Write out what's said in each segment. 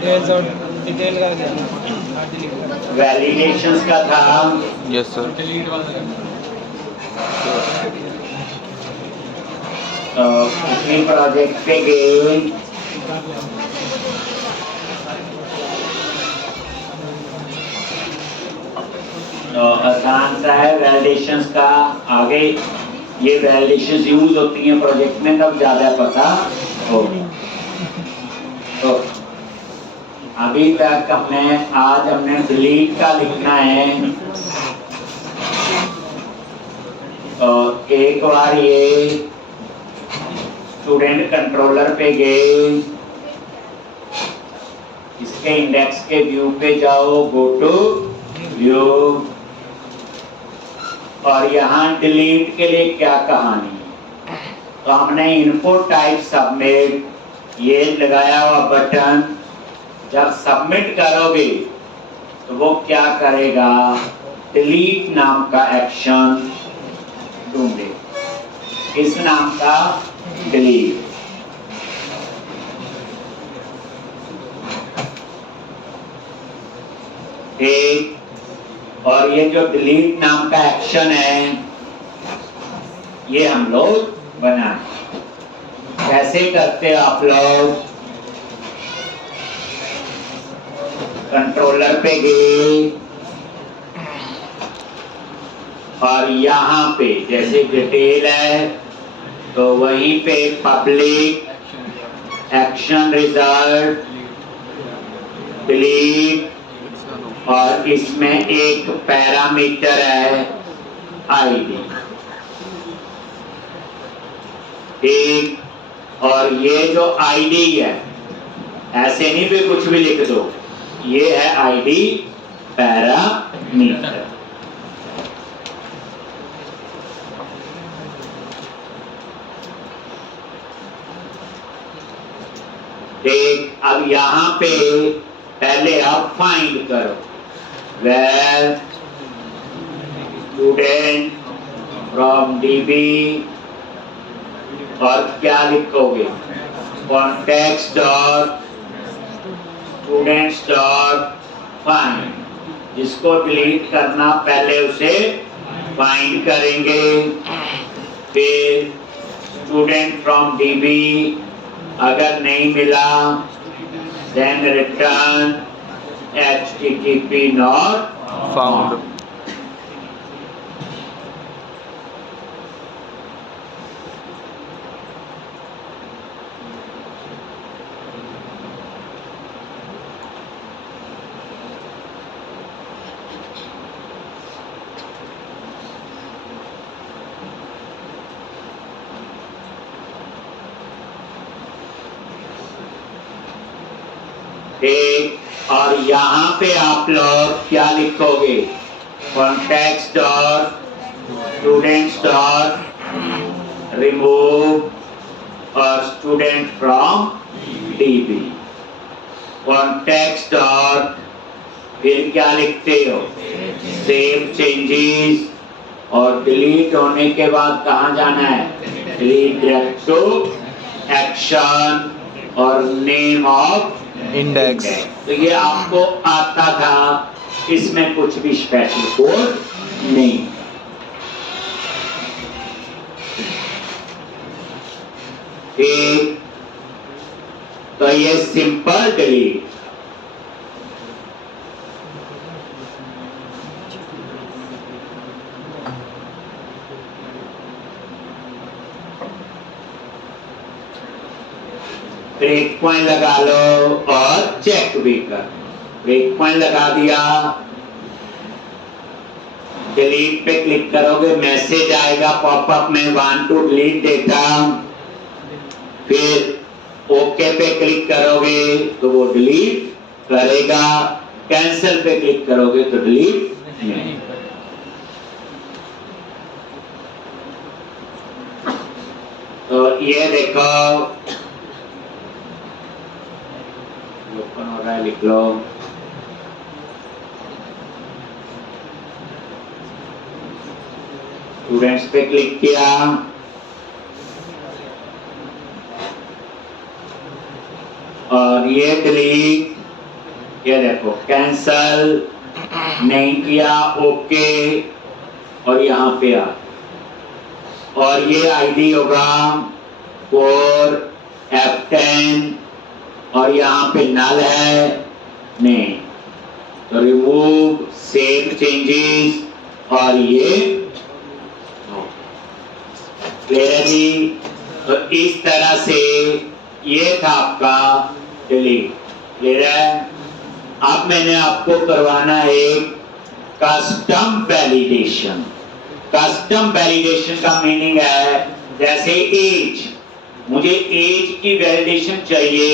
Details और detail का क्या वैलिडेशंस का था। Yes sir. तो उसी प्रोजेक्ट पे गए। तो आसान सा है वैलिडेशंस का। आगे ये वैलिडेशंस यूज होती हैं प्रोजेक्ट में तब ज्यादा पता हो। तो अभी तक हमने डिलीट का लिखना है। तो एक बार ये स्टूडेंट कंट्रोलर पे गए, इसके इंडेक्स के व्यू पे जाओ, गो टू व्यू, और यहाँ डिलीट के लिए क्या कहानी है। तो हमने इनपुट टाइप सबमिट ये लगाया हुआ बटन, जब सबमिट करोगे तो वो क्या करेगा, डिलीट नाम का एक्शन ढूंढे। किस नाम का? डिलीट। ठीक। और ये जो डिलीट नाम का एक्शन है ये हम लोग बनाए। कैसे करते हो आप लोग? कंट्रोलर पे गए और यहाँ पे जैसे डिटेल है तो वहीं पे पब्लिक एक्शन रिजल्ट डिलीट, और इसमें एक पैरामीटर है आईडी। ठीक। और ये जो आईडी है, ऐसे नहीं भी कुछ भी लिख दो, ये है आईडी पैरामीटर। ठीक। अब यहाँ पे पहले आप फाइंड करो, where student from DB, और क्या लिखोगे, context dot students dot find। जिसको डिलीट करना पहले उसे फाइंड करेंगे, फिर स्टूडेंट फ्रॉम DB, अगर नहीं मिला then return HTTP not found. ठीक। और यहाँ पे आप लोग क्या लिखोगे, context dot students dot remove और student from DB, context dot, फिर क्या लिखते हो, सेव चेंजेस, और डिलीट होने के बाद कहाँ जाना है, डिलीट डायरेक्ट टू एक्शन और नेम ऑफ इंडेक्स। तो ये आपको आता था, इसमें कुछ भी स्पेशल कोड नहीं। ठीक। तो ये सिंपल डिलीट। ब्रेक पॉइंट लगा लो और चेक भी कर। ब्रेक पॉइंट लगा दिया, डिलीट पे क्लिक करोगे, मैसेज आएगा पॉपअप में, वांट टू डिलीट डेटा। फिर ओके पे क्लिक करोगे तो वो डिलीट करेगा, कैंसिल पे क्लिक करोगे तो डिलीट नहीं। तो ये देखो ओपन हो रहा है, लिख लो। स्टूडेंट्स पे क्लिक किया, और ये डिलीट ये देखो कैंसल नहीं किया, ओके, और यहाँ पे आ, और ये आईडी होगा 4F10 और यहाँ पे नल है नहीं, तो रिमूव सेव चेंजेस और ये क्लियरली। तो इस तरह से ये था आपका डिलीट, क्लियर है। अब मैंने आपको करवाना है कस्टम वैलिडेशन। कस्टम वैलिडेशन का मीनिंग है जैसे एज, मुझे एज की वैलिडेशन चाहिए,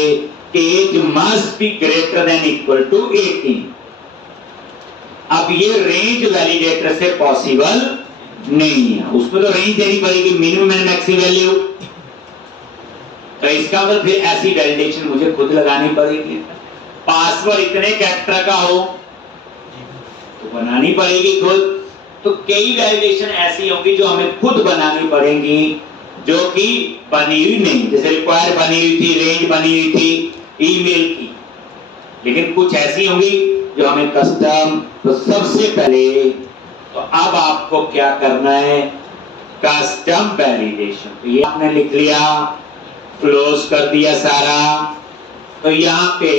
age must be greater than equal to 18। अब ये रेंज वैलिडेटर से पॉसिबल नहीं है, उसमें तो रेंज देनी पड़ेगी, मिनिमम एंड मैक्सिमम वैल्यू। तो इसका मतलब फिर ऐसी वैलिडेशन मुझे खुद लगानी पड़ेगी। पासवर्ड इतने कैरेक्टर का हो तो बनानी पड़ेगी खुद। तो कई वैलिडेशन ऐसी होंगी जो हमें खुद बनानी पड़ेंगी, जो कि बनी हुई नहीं, जैसे रिक्वायर बनी हुई थी, रेंज बनी हुई थी ईमेल की, लेकिन कुछ ऐसी होंगी जो हमें कस्टम। तो सबसे पहले तो अब आपको क्या करना है, कस्टम वैलिडेशन। तो ये आपने लिख लिया, क्लोज कर दिया सारा। तो यहाँ पे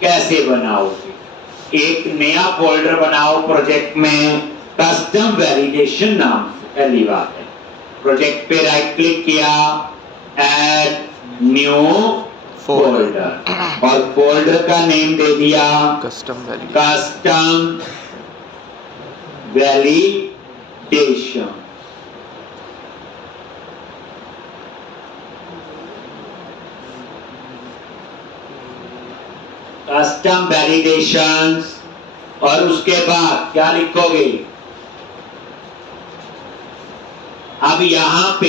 कैसे बनाओगे, एक नया फोल्डर बनाओ प्रोजेक्ट में, कस्टम वैलिडेशन नाम से। पहली बात है, प्रोजेक्ट पे राइट क्लिक किया, ऐड न्यू फोल्डर, और फोल्डर का नेम दे दिया कस्टम वैलिडेशन। कस्टम वैलिडेशंस, और उसके बाद क्या लिखोगे, अब यहां पे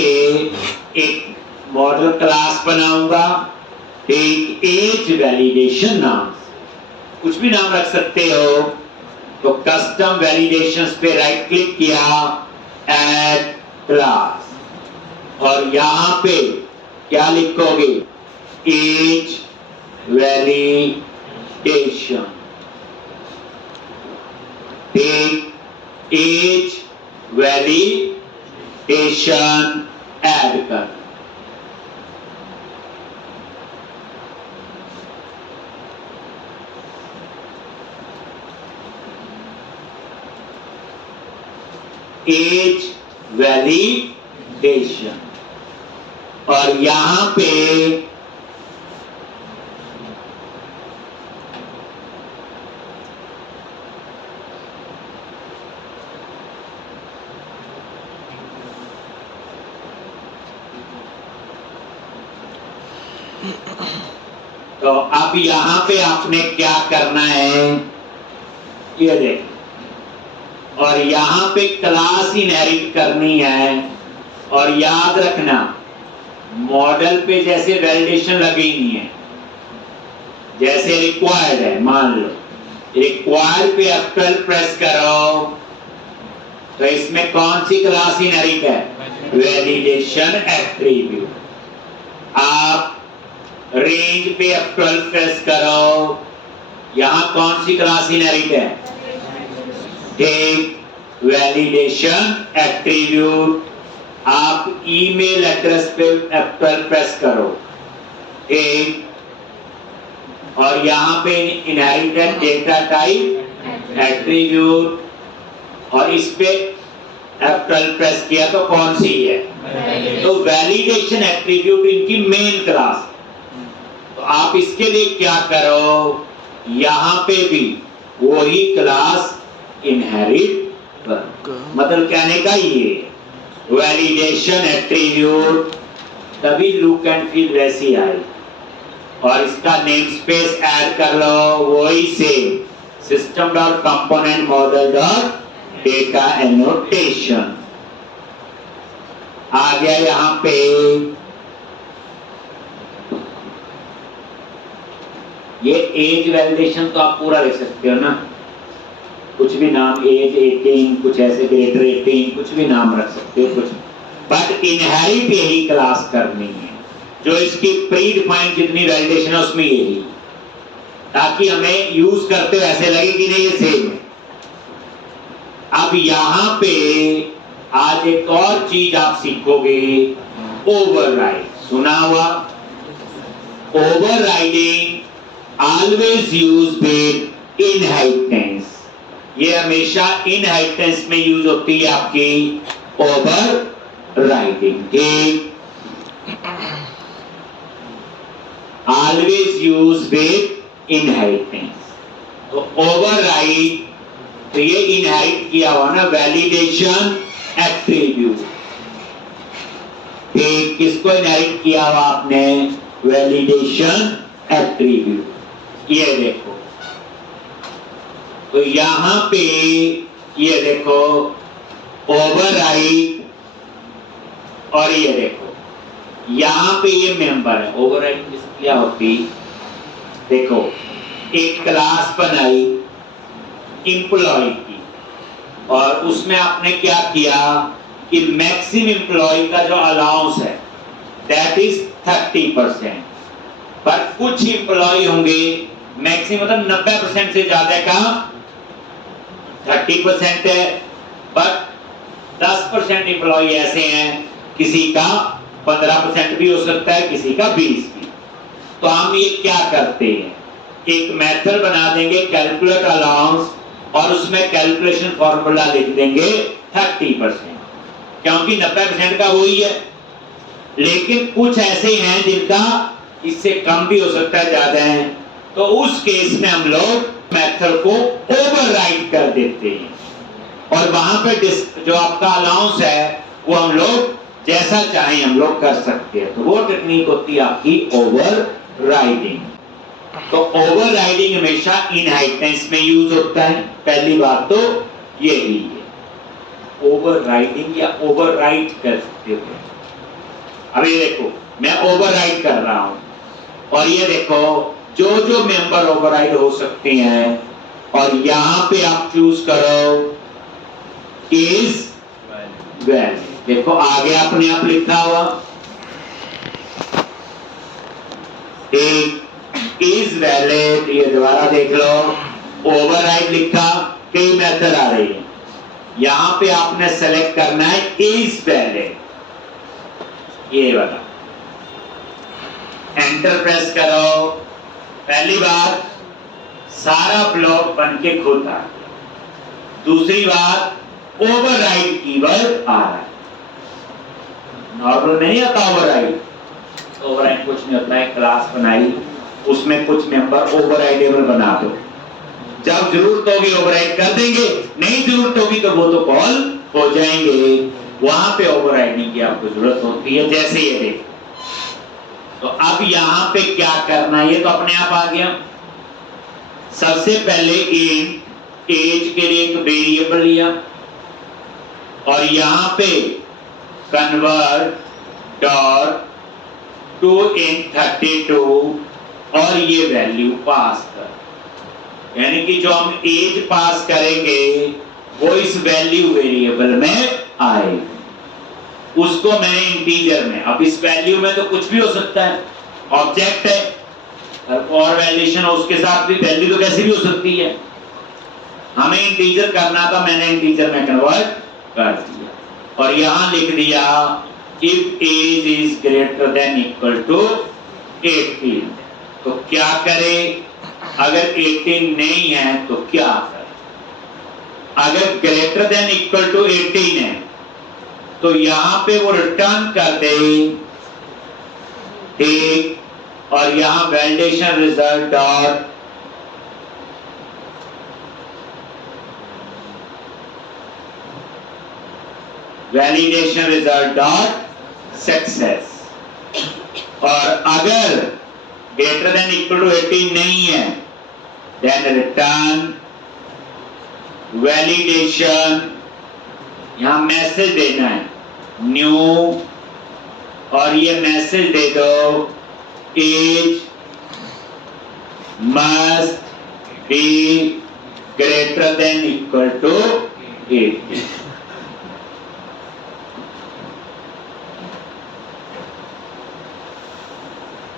एक मॉडल क्लास बनाऊंगा, एक एज वैलिडेशन नाम, कुछ भी नाम रख सकते हो। तो कस्टम वैलिडेशंस पे राइट क्लिक किया, ऐड क्लास, और यहां पे क्या लिखोगे, age validation. Age validation add कर, एज वैलिडेशन, और यहां पे तो अब यहां पे आपने क्या करना है, ये देख, और यहां पे क्लास इनहेरिट करनी है। और याद रखना, मॉडल पे जैसे वैलिडेशन लगेगी है, जैसे रिक्वायर्ड है, मान लो रिक्वायर्ड पे F12 प्रेस करो, तो इसमें कौन सी क्लास इनहेरिट है, वैलिडेशन एट्रीब्यूट। आप रेंज पे F12 प्रेस करो, यहां कौन सी क्लास इनहेरिट है, टेक वैलिडेशन एट्रीब्यूट। आप ईमेल एड्रेस पे F12 प्रेस करो, टेक, और यहां पे इनहेरिटेड डेटा टाइप एट्रीब्यूट, और इस पे F12 प्रेस किया तो कौन सी है, तो वैलिडेशन एट्रीब्यूट इनकी मेन क्लास। तो आप इसके लिए क्या करो, यहां पे भी वही क्लास इनहेरिट कर, मतलब कहने का ये वैलिडेशन एट्रीब्यूट, तभी लुक एंड फील वैसी आई। और इसका नेम स्पेस ऐड कर लो, वही से system dot component model dot data annotation आ गया। यहां पे ये एज वैलिडेशन तो आप पूरा लिख सकते हो ना, कुछ भी नाम, एज 18, कुछ ऐसे ग्रेटर 18, कुछ भी नाम रख सकते हो कुछ, बट इनहेरिट यही क्लास करनी है, जो इसकी प्री डिफाइंड जितनी वैलिडेशन है उसमें यही। ताकि हमें यूज करते हुए ऐसे लगे कि नहीं ये सेम है। अब यहां पे आज एक और चीज आप सीखोगे, ओवरराइड। सुना हुआ? Overriding always use with inheritance. ये हमेशा इनहेरिटेंस में यूज होती है आपकी ओवरराइडिंग। ठीक, ऑलवेज यूज विद इनहेरिटेंस। तो ओवरराइड, तो ये इनहेरिट किया हुआ ना, वैलिडेशन एट्रीब्यूट। ठीक, किसको इनहेरिट किया हुआ आपने? Validation attribute. ये देखो, तो यहां पे ये देखो ओवरराइड, और ये देखो यहां पे ये मेंबर है। ओवरराइड क्या होती? देखो, एक क्लास बनाई एम्प्लॉय की, और उसमें आपने क्या किया कि मैक्सिमम एम्प्लॉय का जो अलाउंस है दैट इज 30%, पर कुछ एम्प्लॉय होंगे मैक्सिमम मतलब 90% से ज्यादा का 30% है, बट 10% एम्प्लॉय ऐसे हैं, किसी का 15% भी हो सकता है, किसी का 20 भी। तो हम ये क्या करते हैं, एक मेथड बना देंगे कैलकुलेट अलाउंस, और उसमें कैलकुलेशन फॉर्मूला लिख देंगे 30%, क्योंकि 90% का वही है। लेकिन कुछ ऐसे हैं जिनका इससे कम भी हो सकता है, ज्यादा है, तो उस केस में हम लोग मेथड को ओवरराइड कर देते हैं, और वहां पे जो आपका अलाउंस है वो हम लोग जैसा चाहें हम लोग कर सकते हैं। तो वो टेक्निक होती है आपकी ओवरराइडिंग। तो ओवरराइडिंग हमेशा इनहेरिटेंस में यूज होता है। पहली बात तो यही है, ओवरराइडिंग या ओवरराइड कर सकते हो। अब ये देखो, मैं ओवरराइड कर रहा हूं, और ये देखो जो जो मेंबर ओवरराइड हो सकते हैं, और यहां पे आप चूज करो इज वैलिड। देखो आगे अपने आप लिखा हुआ एक इज वैलिड, ये दोबारा देख लो, ओवरराइड लिखा, कई मेथड आ रही है, यहां पे आपने सेलेक्ट करना है इज वैलिड, ये वाला, एंटर प्रेस करो। पहली बार सारा ब्लॉक बन के खुद आ गया। दूसरी बात ओवरराइड कीवर्ड आ रहा है, नॉर्मल नहीं आता ओवरराइड। ओवरराइड कुछ नहीं होता है, क्लास बनाई, उसमें कुछ मेंबर ओवरराइडेबल बना दो, जब जरूरत होगी ओवरराइड कर देंगे, नहीं जरूरत होगी तो वो तो कॉल हो जाएंगे, वहां पे ओवरराइडिंग की आपको जरूरत होती है। जैसे ये देखो, तो अब यहां पे क्या करना है, ये तो अपने आप आ गया। सबसे पहले एज के लिए एक वेरिएबल लिया, और यहां पे कन्वर्ट डॉट टू इन 32, और ये वैल्यू पास कर, यानी कि जो हम एज पास करेंगे वो इस वैल्यू वेरिएबल में आएगी। उसको मैंने इंटीजर में, अब इस वैल्यू में तो कुछ भी हो सकता है, ऑब्जेक्ट है, और वैल्यूएशन उसके साथ भी वैल्यू तो कैसी भी हो सकती है, हमें इंटीजर करना था, मैंने इंटीजर में कन्वर्ट कर दिया, और यहां लिख दिया if age is greater than equal to 18। तो क्या करें, अगर 18 नहीं है तो क्या करें, अगर ग्रेटर देन इक्वल टू 18 है तो यहां पे वो रिटर्न कर दे, ठीक, और यहां validation result dot validation result dot success, और अगर ग्रेटर देन इक्वल टू 18 नहीं है देन रिटर्न वैलिडेशन, यहां मैसेज देना है न्यू, और ये मैसेज दे दो age must be greater than equal to 18।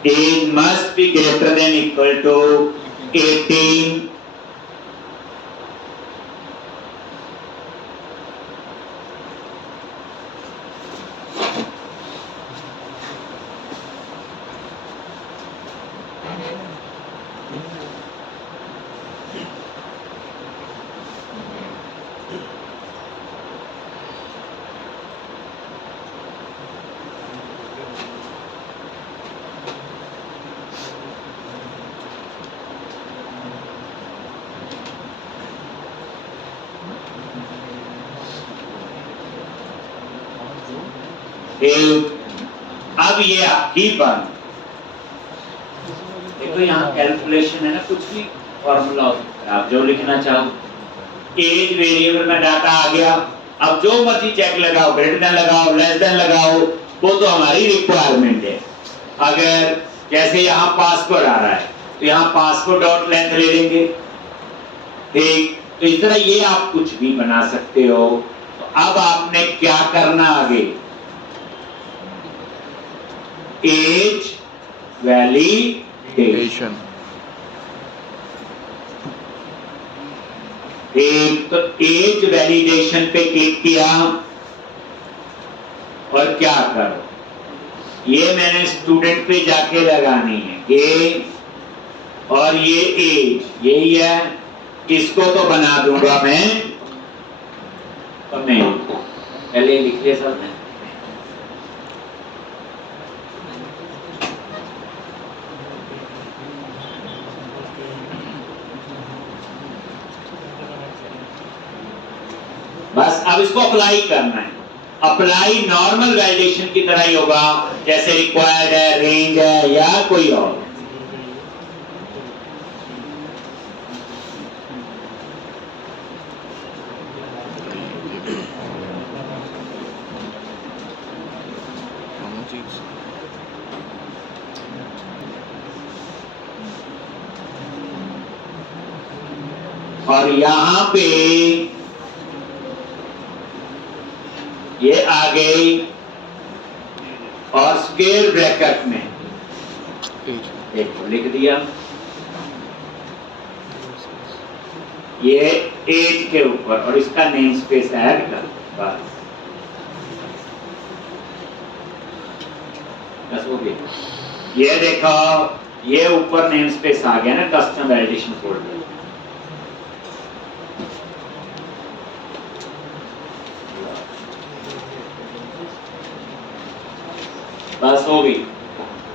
Age must be greater than equal to 18, अब ये आपकी बन, देखो यहाँ कैलकुलेशन है ना, कुछ भी फॉर्मूला हो सकता है, आप जो लिखना चाहो। एज वेरिएबल में डाटा आ गया, अब जो मर्जी चेक लगाओ, ग्रेटर देन लगाओ, लेस देन लगाओ, वो तो हमारी रिक्वायरमेंट है। अगर जैसे यहाँ पासवर्ड आ रहा है तो यहाँ पासवर्ड डॉट लेंथ ले लेंगे, ठीक। तो इस तरह ये आप कुछ भी बना सकते हो। तो अब आपने क्या करना आगे, एज वैलिडेशन, एक तो एज वैलिडेशन पे क्लिक किया और क्या करो, ये मैंने स्टूडेंट पे जाके लगानी है ये, और ये एज यही है, इसको तो बना दूंगा मैं, तो नहीं पहले लिख लिया सबने। बस अब इसको अप्लाई करना है। अप्लाई नॉर्मल वैलिडेशन की तरह ही होगा, जैसे रिक्वायर्ड है, रेंज है या कोई और। और यहां पे ये आ गई, और स्क्वायर ब्रैकेट में देखो लिख दिया, ये एज के ऊपर, और इसका नेम स्पेस ऐड कर, बस हो गया। ये देखो ये ऊपर नेम स्पेस आ गया ना, कस्टम वैलिडेशन फोल्डर। बस हो गई।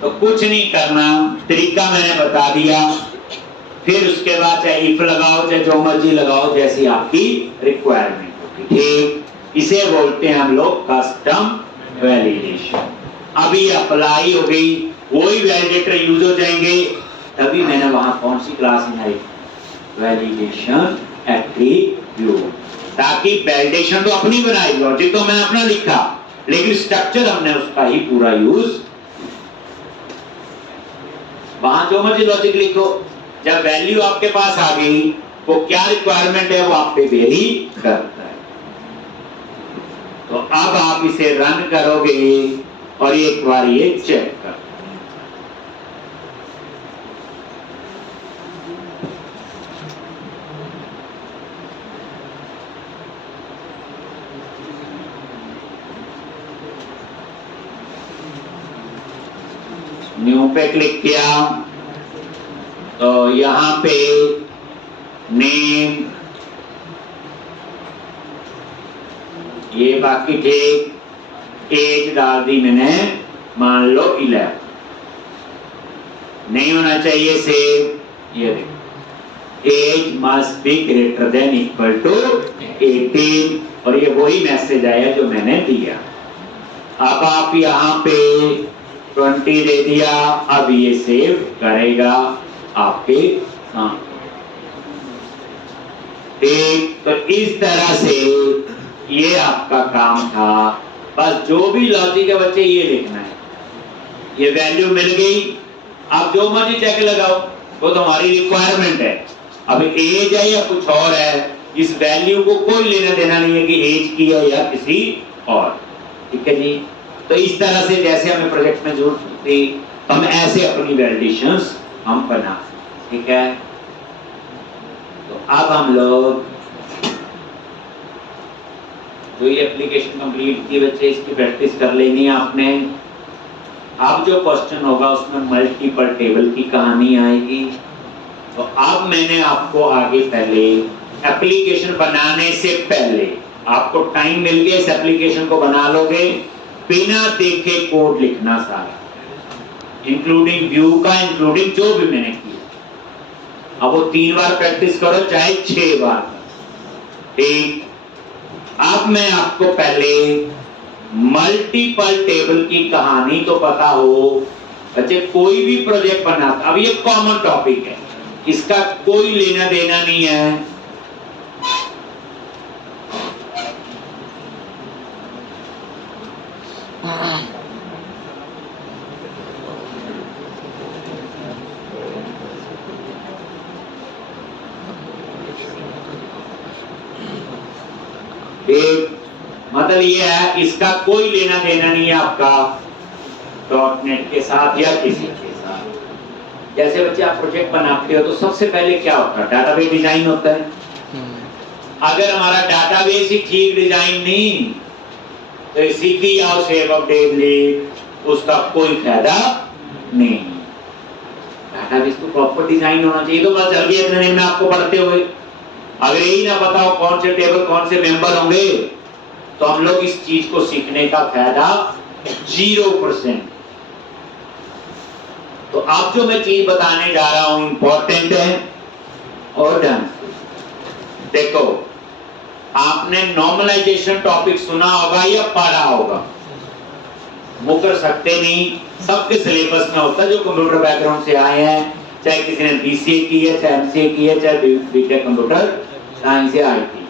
तो कुछ नहीं करना, तरीका मैंने बता दिया। फिर उसके बाद चाहे इफ लगाओ, चाहे जो मर्जी लगाओ, जैसी आपकी रिक्वायरमेंट होगी, ठीक। इसे बोलते हैं हम लोग कस्टम वैलिडेशन। अभी अप्लाई हो गई, वही वैलिडेटर यूज हो जाएंगे। तभी मैंने वहां कौन सी क्लास बनाई, वैलिडेशन एट्रीब्यूट, ताकि वैलिडेशन तो अपनी बनाई, लॉजिक तो मैं अपना लिखा, लेकिन स्ट्रक्चर हमने उसका ही पूरा यूज। वहां जो मर्जी लॉजिक लिखो, जब वैल्यू आपके पास आ गई, वो क्या रिक्वायरमेंट है वो आप पे वेरी करता है। तो अब आप इसे रन करोगे और एक बार ये चेक कर, न्यू पे क्लिक किया तो यहां पे नेम, ये बाकी ठीक, एज डाल दी मैंने, मान लो 11, नहीं होना चाहिए सेव। ये देखो age must be greater than equal to 18, और ये वही मैसेज आया जो मैंने दिया। अब आप यहां पे 20 दे दिया, अब ये सेव करेगा आपके सामने, ठीक। तो इस तरह से ये आपका काम था। बस जो भी लॉजिक है बच्चे ये लिखना है, ये वैल्यू मिल गई, आप जो मर्जी चेक लगाओ, वो तो हमारी रिक्वायरमेंट है। अब एज है या कुछ और है, इस वैल्यू को कोई लेना देना नहीं है कि एज की है या किसी और, ठीक है जी। तो इस तरह से जैसे हमें प्रोजेक्ट में जरूरत थी, हम ऐसे अपनी वैलिडेशंस हम बना, ठीक है। अब हम लोग जो ये एप्लीकेशन कंप्लीट की बच्चे, इसकी प्रैक्टिस कर लेनी है आपने। अब जो क्वेश्चन होगा उसमें मल्टीपल टेबल की कहानी आएगी। तो अब मैंने आपको आगे पहले एप्लीकेशन बनाने से पहले आपको टाइम मिल गया, इस एप्लीकेशन को बना लोगे, बिना देखे कोड लिखना सारा, इंक्लूडिंग व्यू का, इंक्लूडिंग जो भी मैंने किया। अब वो 3 बार प्रैक्टिस करो चाहे 6 बार। ठीक, अब मैं आपको पहले मल्टीपल टेबल की कहानी तो पता हो बच्चे, कोई भी प्रोजेक्ट बनाता, अब ये कॉमन टॉपिक है, इसका कोई लेना देना नहीं है। एक मतलब ये है, इसका कोई लेना देना नहीं है आपका .NET के साथ या किसी के साथ। जैसे बच्चे आप प्रोजेक्ट बनाते हो तो सबसे पहले क्या होता है, डाटाबेस डिजाइन होता है। अगर हमारा डाटाबेस ही ठीक डिजाइन नहीं तो सीधी आओ सेव अपडेट ले, उसका कोई फायदा नहीं। डाटाबेस तो प्रॉपर डिजाइन होना चाहिए। तो बस चल गया इतने दिन में आपको पढ़ते हुए, अगर यही ना पता हो कौन से टेबल कौन से मेंबर होंगे तो हम लोग इस चीज को सीखने का फायदा 0%। तो अब जो मैं चीज बताने जा रहा हूं इंपॉर्टेंट है और ध्यान से देखो। आपने नॉर्मलाइजेशन टॉपिक सुना होगा या पढ़ा होगा, वो कर सकते नहीं, सबके सिलेबस में होता है जो कंप्यूटर बैकग्राउंड से आए हैं, चाहे किसी ने BCA की है, चाहे MCA की है, चाहे बीटेक कंप्यूटर साइंस से आई थी।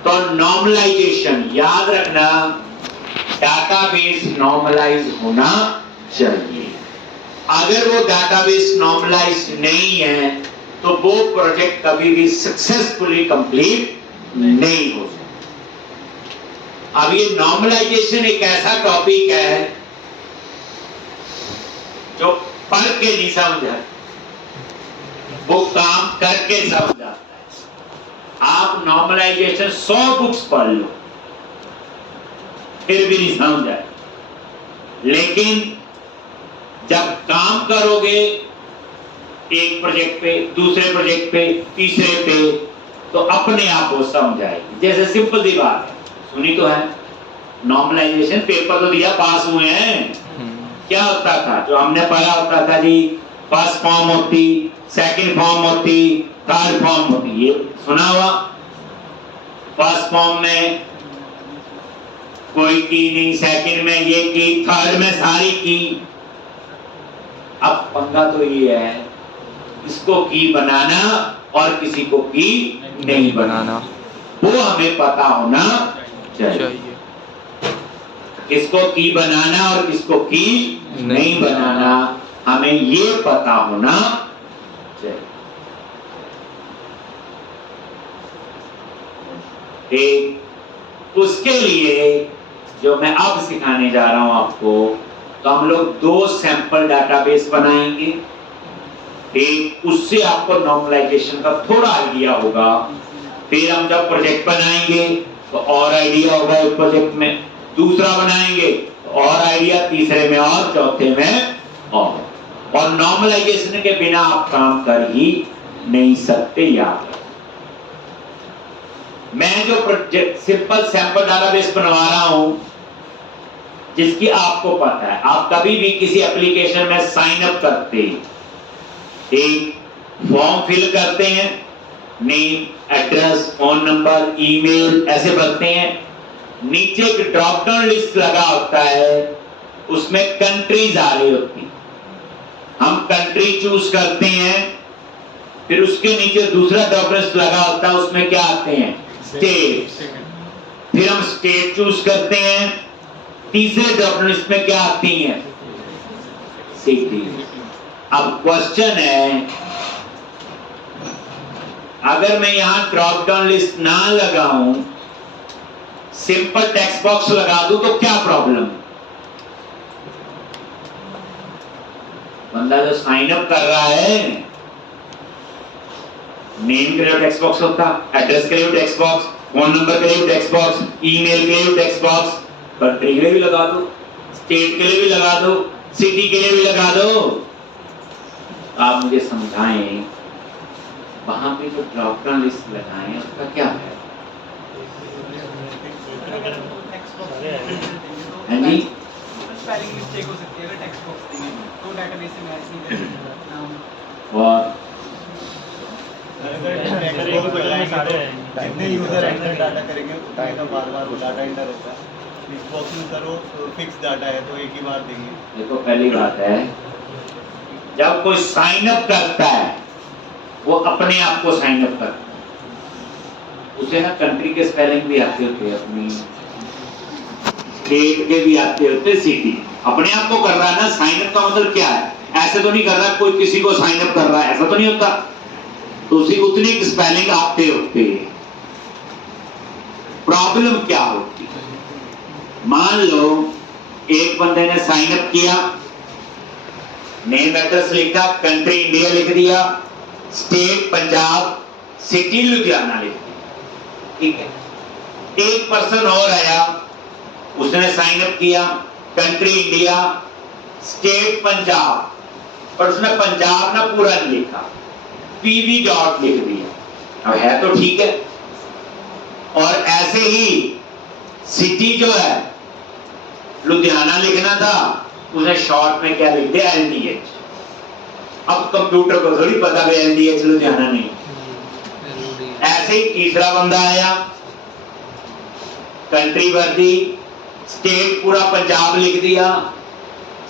तो नॉर्मलाइजेशन याद रखना, डाटाबेस नॉर्मलाइज होना चाहिए। अगर वो डाटाबेस नॉर्मलाइज नहीं है तो वो प्रोजेक्ट कभी भी सक्सेसफुली कंप्लीट नहीं हो सकता। अब ये नॉर्मलाइजेशन एक ऐसा टॉपिक है जो पढ़ के नहीं समझा, वो काम करके समझ आता है। आप नॉर्मलाइजेशन 100 बुक्स पढ़ लो फिर भी नहीं समझ आए, लेकिन जब काम करोगे एक प्रोजेक्ट पे, दूसरे प्रोजेक्ट पे, तीसरे पे, तो अपने आप वो समझ आएगी। जैसे सिंपल सी बात है, सुनी तो है, नॉर्मलाइजेशन पेपर तो दिया, पास हुए हैं। क्या होता था जो हमने पढ़ा होता था जी, फर्स्ट फॉर्म होती, सेकंड फॉर्म होती, थर्ड फॉर्म होती, ये सुना हुआ। फर्स्ट फॉर्म में कोई की नहीं, सेकंड में ये की, थर्ड में सारी की। अब पंगा तो ये है, इसको की बनाना और किसी को की नहीं बनाना, वो हमें पता होना चाहिए। किसको की बनाना और किसको की नहीं बनाना हमें ये पता होना चाहिए। उसके लिए जो मैं अब सिखाने जा रहा हूं आपको, तो हम लोग 2 सैंपल डाटाबेस बनाएंगे। एक, उससे आपको नॉर्मलाइजेशन का थोड़ा आइडिया होगा। फिर हम जब प्रोजेक्ट बनाएंगे तो और आइडिया होगा एक प्रोजेक्ट में, दूसरा बनाएंगे तो और आइडिया, तीसरे में और, चौथे में और नॉर्मलाइजेशन के बिना आप काम कर ही नहीं सकते। याद रखो, मैं जो सिंपल सैंपल डाटाबेस बनवा रहा हूं, जिसकी आपको पता है, आप कभी भी किसी एप्लीकेशन में साइन अप करते, एक फॉर्म फिल करते हैं, name, address, phone number, email ऐसे भरते हैं, नीचे एक ड्रॉप डाउन लिस्ट लगा होता है, उसमें कंट्रीज आ रही होती, हम कंट्री चूज करते हैं, फिर उसके नीचे दूसरा ड्रॉप डाउन लिस्ट लगा होता है, उसमें क्या आते हैं, स्टेट, फिर हम स्टेट चूज करते हैं, तीसरे ड्रॉप डाउन लिस्ट में क्या आती हैं, सिटी। अब क्वेश्चन है, अगर मैं यहां ड्रॉप डाउन लिस्ट ना लगाऊं, सिंपल टेक्स्ट बॉक्स लगा दूं तो क्या प्रॉब्लम? बंदा जो साइन अप कर रहा है नेम के लिए टेक्स्ट बॉक्स होता, एड्रेस के लिए टेक्स्ट बॉक्स, फोन नंबर के लिए टेक्स्ट बॉक्स, ईमेल के लिए टेक्स्ट बॉक्स, कंट्री के लिए भी लगा दो, स्टेट के लिए भी लगा दो, सिटी के लिए भी लगा दो। आप मुझे समझाएं वहां पे जो ड्रॉप डाउन लिस्ट लगाएं उसका क्या है? हाँ जी, स्पेलिंग मिस्टेक हो सकती है टेक्स्ट बॉक्स में, तो डेटाबेस से मैच नहीं करेगा। और जितने यूजर एंटर डाटा करेंगे उतना का बार-बार वो डाटा एंटर होता है। इस बॉक्स में करो तो फिक्स डाटा है तो एक ही बार देंगे। देखो पहली बात है, जब कोई साइन अप करता है वो अपने आप को साइन अप करता है, उसे ना कंट्री के स्पेलिंग भी आते होते हैं, अपनी स्टेट के भी आते होते, सिटी अपने आप को कर रहा है ना। साइन अप का मतलब क्या है? ऐसे तो नहीं कर रहा कोई किसी को साइन अप कर रहा है, ऐसा तो नहीं होता। तो उसी उतनी स्पेलिंग आते होते। प्रॉब्लम क्या होती है? मान लो एक बंदे ने साइन अप किया, नेम एड्रेस लिखा, कंट्री इंडिया लिख दिया, स्टेट पंजाब, सिटी लुधियाना लिख दिया, ठीक है। एक पर्सन और आया, उसने साइन अप किया कंट्री इंडिया, स्टेट पंजाब, पर उसने पंजाब ना पूरा नहीं लिखा, पीवी डॉट लिख दिया। अब है तो ठीक है। और ऐसे ही सिटी जो है लुधियाना लिखना था, उसने शॉर्ट में क्या लिख दिया? एलडीएच। अब कंप्यूटर को थोड़ी पता कि एलडीएच लुधियाना नहीं। ऐसे ही तीसरा बंदा आया, कंट्री भर दी, स्टेट पूरा पंजाब लिख दिया,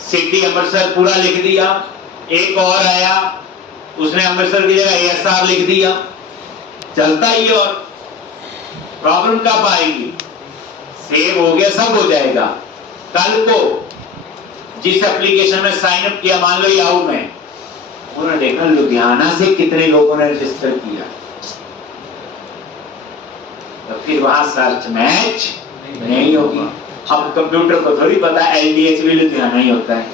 सिटी अमृतसर पूरा लिख दिया। एक और आया, उसने अमृतसर की जगह एएसआर लिख दिया। चलता ही। और प्रॉब्लम कब आएगी? सेव हो गया, सब हो जाएगा। कल को जिस एप्लीकेशन में साइन अप किया, मान लो याहू में, उन्होंने देखा लुधियाना से कितने लोगों ने रजिस्टर किया, तो फिर वहां सर्च मैच नहीं होगी। अब कंप्यूटर को थोड़ी पता एलडीएच भी लुधियाना ही होता है,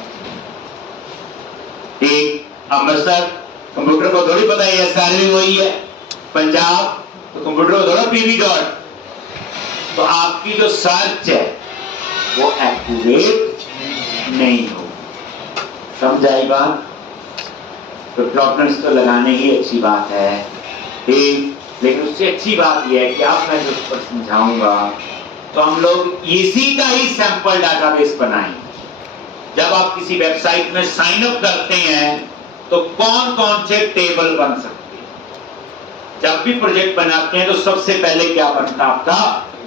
ठीक। अमृतसर कंप्यूटर को थोड़ी पता है एएसआर भी वही है, पंजाब तो कंप्यूटर को थोड़ा पीवी डॉट। तो आपकी जो सर्च है वो एक्यूरेट नहीं हो। समझ आई बात? तो ड्रॉपडाउन तो लगाने ही अच्छी बात है, ठीक। लेकिन उससे अच्छी बात यह है कि अब मैं जो उस पर समझाऊंगा तो हम लोग इसी का ही सैंपल डाटाबेस बनाएंगे। जब आप किसी वेबसाइट में साइन अप करते हैं तो कौन कौन से टेबल बन सकते हैं। जब भी प्रोजेक्ट बनाते हैं तो सबसे पहले क्या बनता है आपका?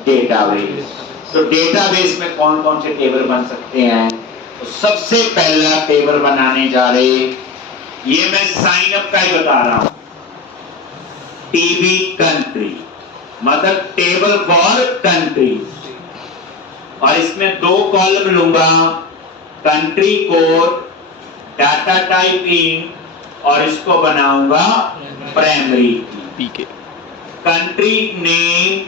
डेटाबेस। तो डेटाबेस में कौन कौन से टेबल बन सकते हैं? तो सबसे पहला टेबल बनाने जा रहे, ये मैं साइन अप का ही बता रहा हूं, टीबी कंट्री मतलब टेबल फॉर कंट्री। और इसमें दो कॉलम लूंगा, country code, data type int, और इसको बनाऊंगा प्राइमरी पीके। कंट्री नेम,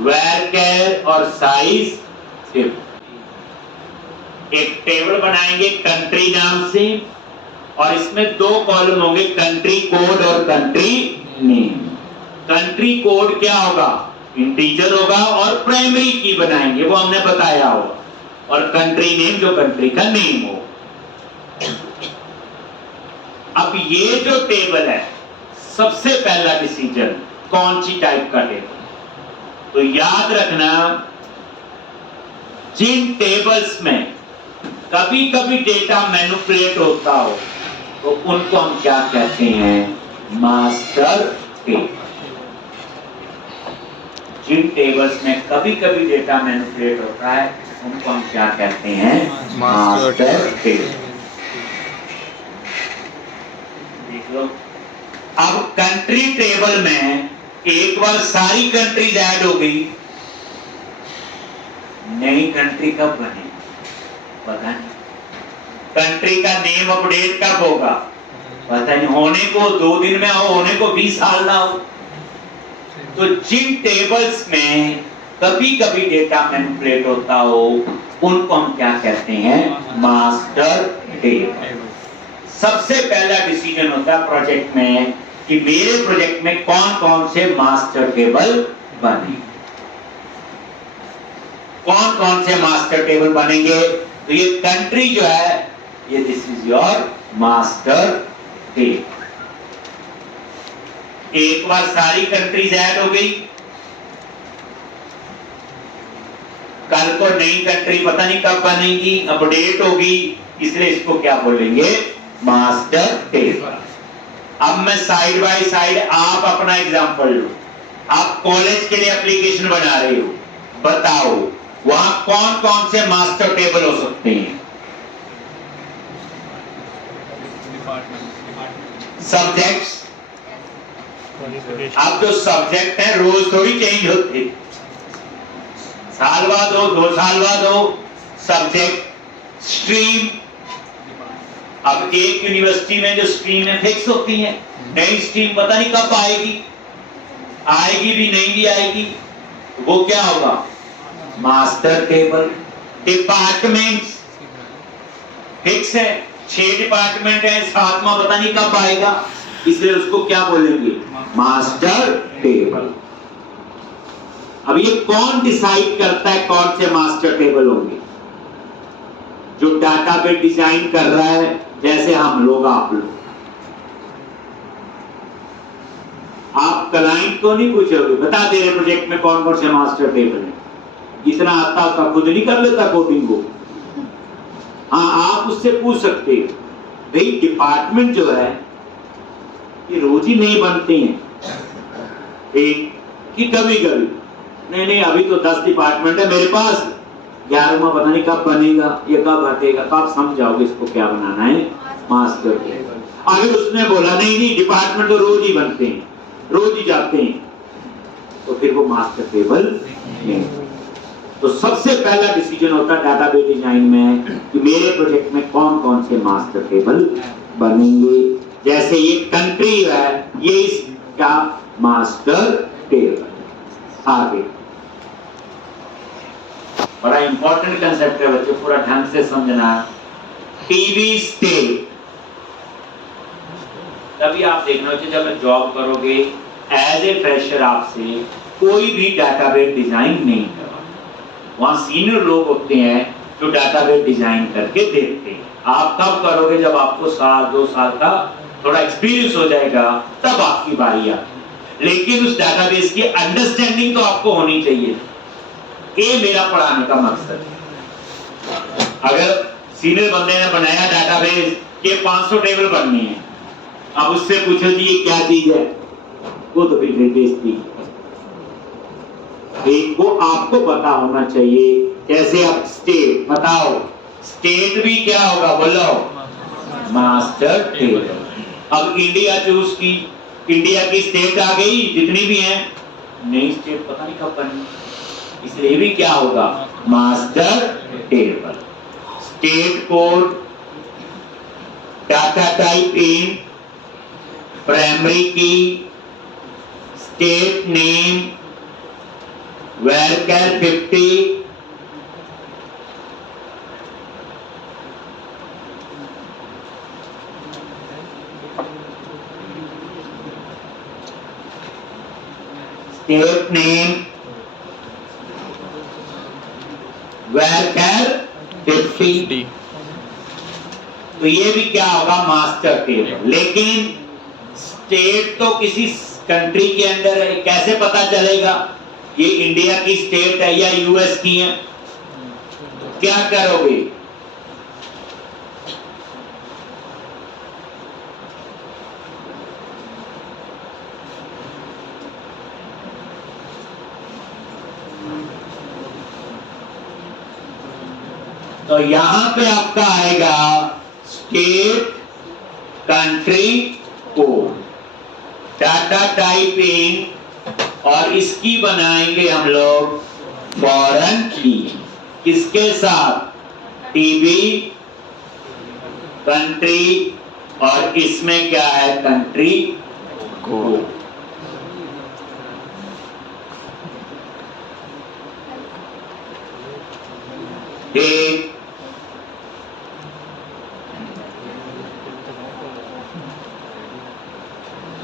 वेरकेर और साइज सिर्फ। एक टेबल बनाएंगे कंट्री नाम से, और इसमें दो कॉलम होंगे, कंट्री कोड और कंट्री नेम। कंट्री कोड क्या होगा? इंटीजर होगा, और प्राइमरी की बनाएंगे, वो हमने बताया होगा। और कंट्री नेम जो कंट्री का नेम हो। अब ये जो टेबल है, सबसे पहला डिसीजन कौन सी टाइप का टेबल? तो याद रखना, जिन टेबल्स में कभी कभी डेटा मैनिपुलेट होता हो तो उनको हम क्या कहते हैं? Master table. जिन टेबल्स में कभी कभी डेटा मैनिपुलेट होता है उनको हम क्या कहते हैं? Master table. देख लो, अब कंट्री टेबल में एक बार सारी कंट्रीज ऐड हो गई, नई कंट्री कब बने पता नहीं। कंट्री का नेम अपडेट कब होगा पता नहीं। होने को 2 दिन में हो, होने को 20 साल ना हो। तो जिन टेबल्स में कभी कभी डेटा मैनिपुलेट होता हो उनको हम क्या कहते हैं? Master table. सबसे पहला डिसीजन होता है प्रोजेक्ट में कि मेरे प्रोजेक्ट में कौन कौन से मास्टर टेबल बने, कौन कौन से मास्टर टेबल बनेंगे। तो ये कंट्री जो है ये this is your master table. एक बार सारी कंट्रीज ऐड हो गई, कल को नई कंट्री पता नहीं कब बनेगी, अपडेट होगी, इसलिए इसको क्या बोलेंगे, मास्टर टेबल। अब मैं साइड बाय साइड, आप अपना एग्जांपल लो, आप कॉलेज के लिए एप्लीकेशन बना रहे हो, बताओ वहां कौन कौन से मास्टर टेबल हो सकते हैं। सब्जेक्ट्स, अब जो सब्जेक्ट है रोज थोड़ी चेंज होते, साल बाद हो, 2 साल बाद हो। सब्जेक्ट, स्ट्रीम, अब एक यूनिवर्सिटी में जो स्ट्रीम है फिक्स होती है, नई स्ट्रीम पता नहीं कब आएगी, आएगी भी नहीं भी आएगी, वो क्या होगा, मास्टर टेबल। डिपार्टमेंट्स फिक्स है, 6 डिपार्टमेंट है, 7वां पता नहीं कब आएगा, इसलिए उसको क्या बोलेंगे, मास्टर टेबल। अब ये कौन डिसाइड करता है कौन से मास्टर टेबल होंगे, जो डाटाबेस डिजाइन कर रहा है, जैसे हम लोग, आप लोग। आप क्लाइंट को नहीं पूछोगे, बता दे रहे प्रोजेक्ट में कौन कौन से मास्टर टेबल है, इतना आता था खुद नहीं कर लेता कोडिंग को। हाँ, आप उससे पूछ सकते हो, भाई डिपार्टमेंट जो है ये रोज ही नहीं बनते हैं, एक कि कभी कभी, नहीं अभी तो 10 डिपार्टमेंट है मेरे पास, 11वां पता नहीं कब बनेगा, ये कब हटेगा, तो आप समझाओगे इसको क्या बनाना है, मास्टर टेबल। अगर उसने बोला नहीं डिपार्टमेंट तो रोज ही बनते हैं, रोज ही जाते हैं, तो फिर वो मास्टर टेबल नहीं। तो सबसे पहला डिसीजन होता है डाटाबेस डिजाइन में कि मेरे प्रोजेक्ट में कौन कौन से मास्टर टेबल बनेंगे। जैसे ये कंट्री है, ये इसका मास्टर टेबल। आगे बड़ा इंपॉर्टेंट कंसेप्ट है बच्चों, पूरा ढंग से समझना। टीबी स्टेट, तभी आप देखना चाहिए जब मैं जॉब करोगे एज ए फ्रेशर, आपसे कोई भी डाटाबेस डिजाइन नहीं करवा, वहां सीनियर लोग होते हैं जो डाटाबेस डिजाइन करके देते हैं। आप कब करोगे, जब आपको 1-2 साल का थोड़ा एक्सपीरियंस हो जाएगा, तब आपकी बारी आती। लेकिन उस डाटाबेस की अंडरस्टैंडिंग तो आपको होनी चाहिए, ये मेरा पढ़ाने का मकसद है। अगर सीनियर बंदे ने बनाया डाटाबेस के 500 टेबल बननी है, अब उससे पूछो जी ये क्या चीज है, वो तो फिर बेइज्जती। एक को आपको पता होना चाहिए। जैसे आप स्टेट बताओ, स्टेट भी क्या होगा बोलो, मास्टर टेबल। अब इंडिया चूज की, इंडिया की स्टेट आ गई, जितनी भी हैं, नई स्टेट पता नहीं कब बनी, इसलिए भी क्या होगा, master table. State code, data type इन, प्राइमरी की, state name, varchar 50, state name, varchar 50। तो ये भी क्या होगा, मास्टर टेबल। लेकिन स्टेट तो किसी कंट्री के अंदर है, कैसे पता चलेगा ये इंडिया की स्टेट है या यूएस की है, क्या करोगे, तो यहां पे आपका आएगा state country code, data type int, और इसकी बनाएंगे हम लोग फॉरेन की, किसके साथ, टीबी कंट्री, और इसमें क्या है, कंट्री कोड। ठीक,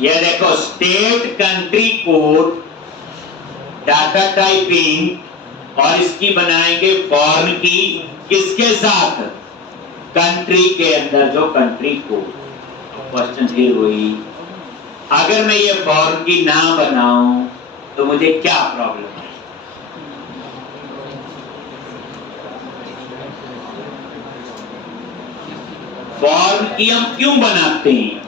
ये देखो state country code data typing और इसकी बनाएंगे फॉर्म की किसके साथ? कंट्री के अंदर जो कंट्री कोड। क्वेश्चन फिर वही, अगर मैं ये फॉर्म की ना बनाऊं तो मुझे क्या प्रॉब्लम है? फॉर्म की हम क्यों बनाते हैं?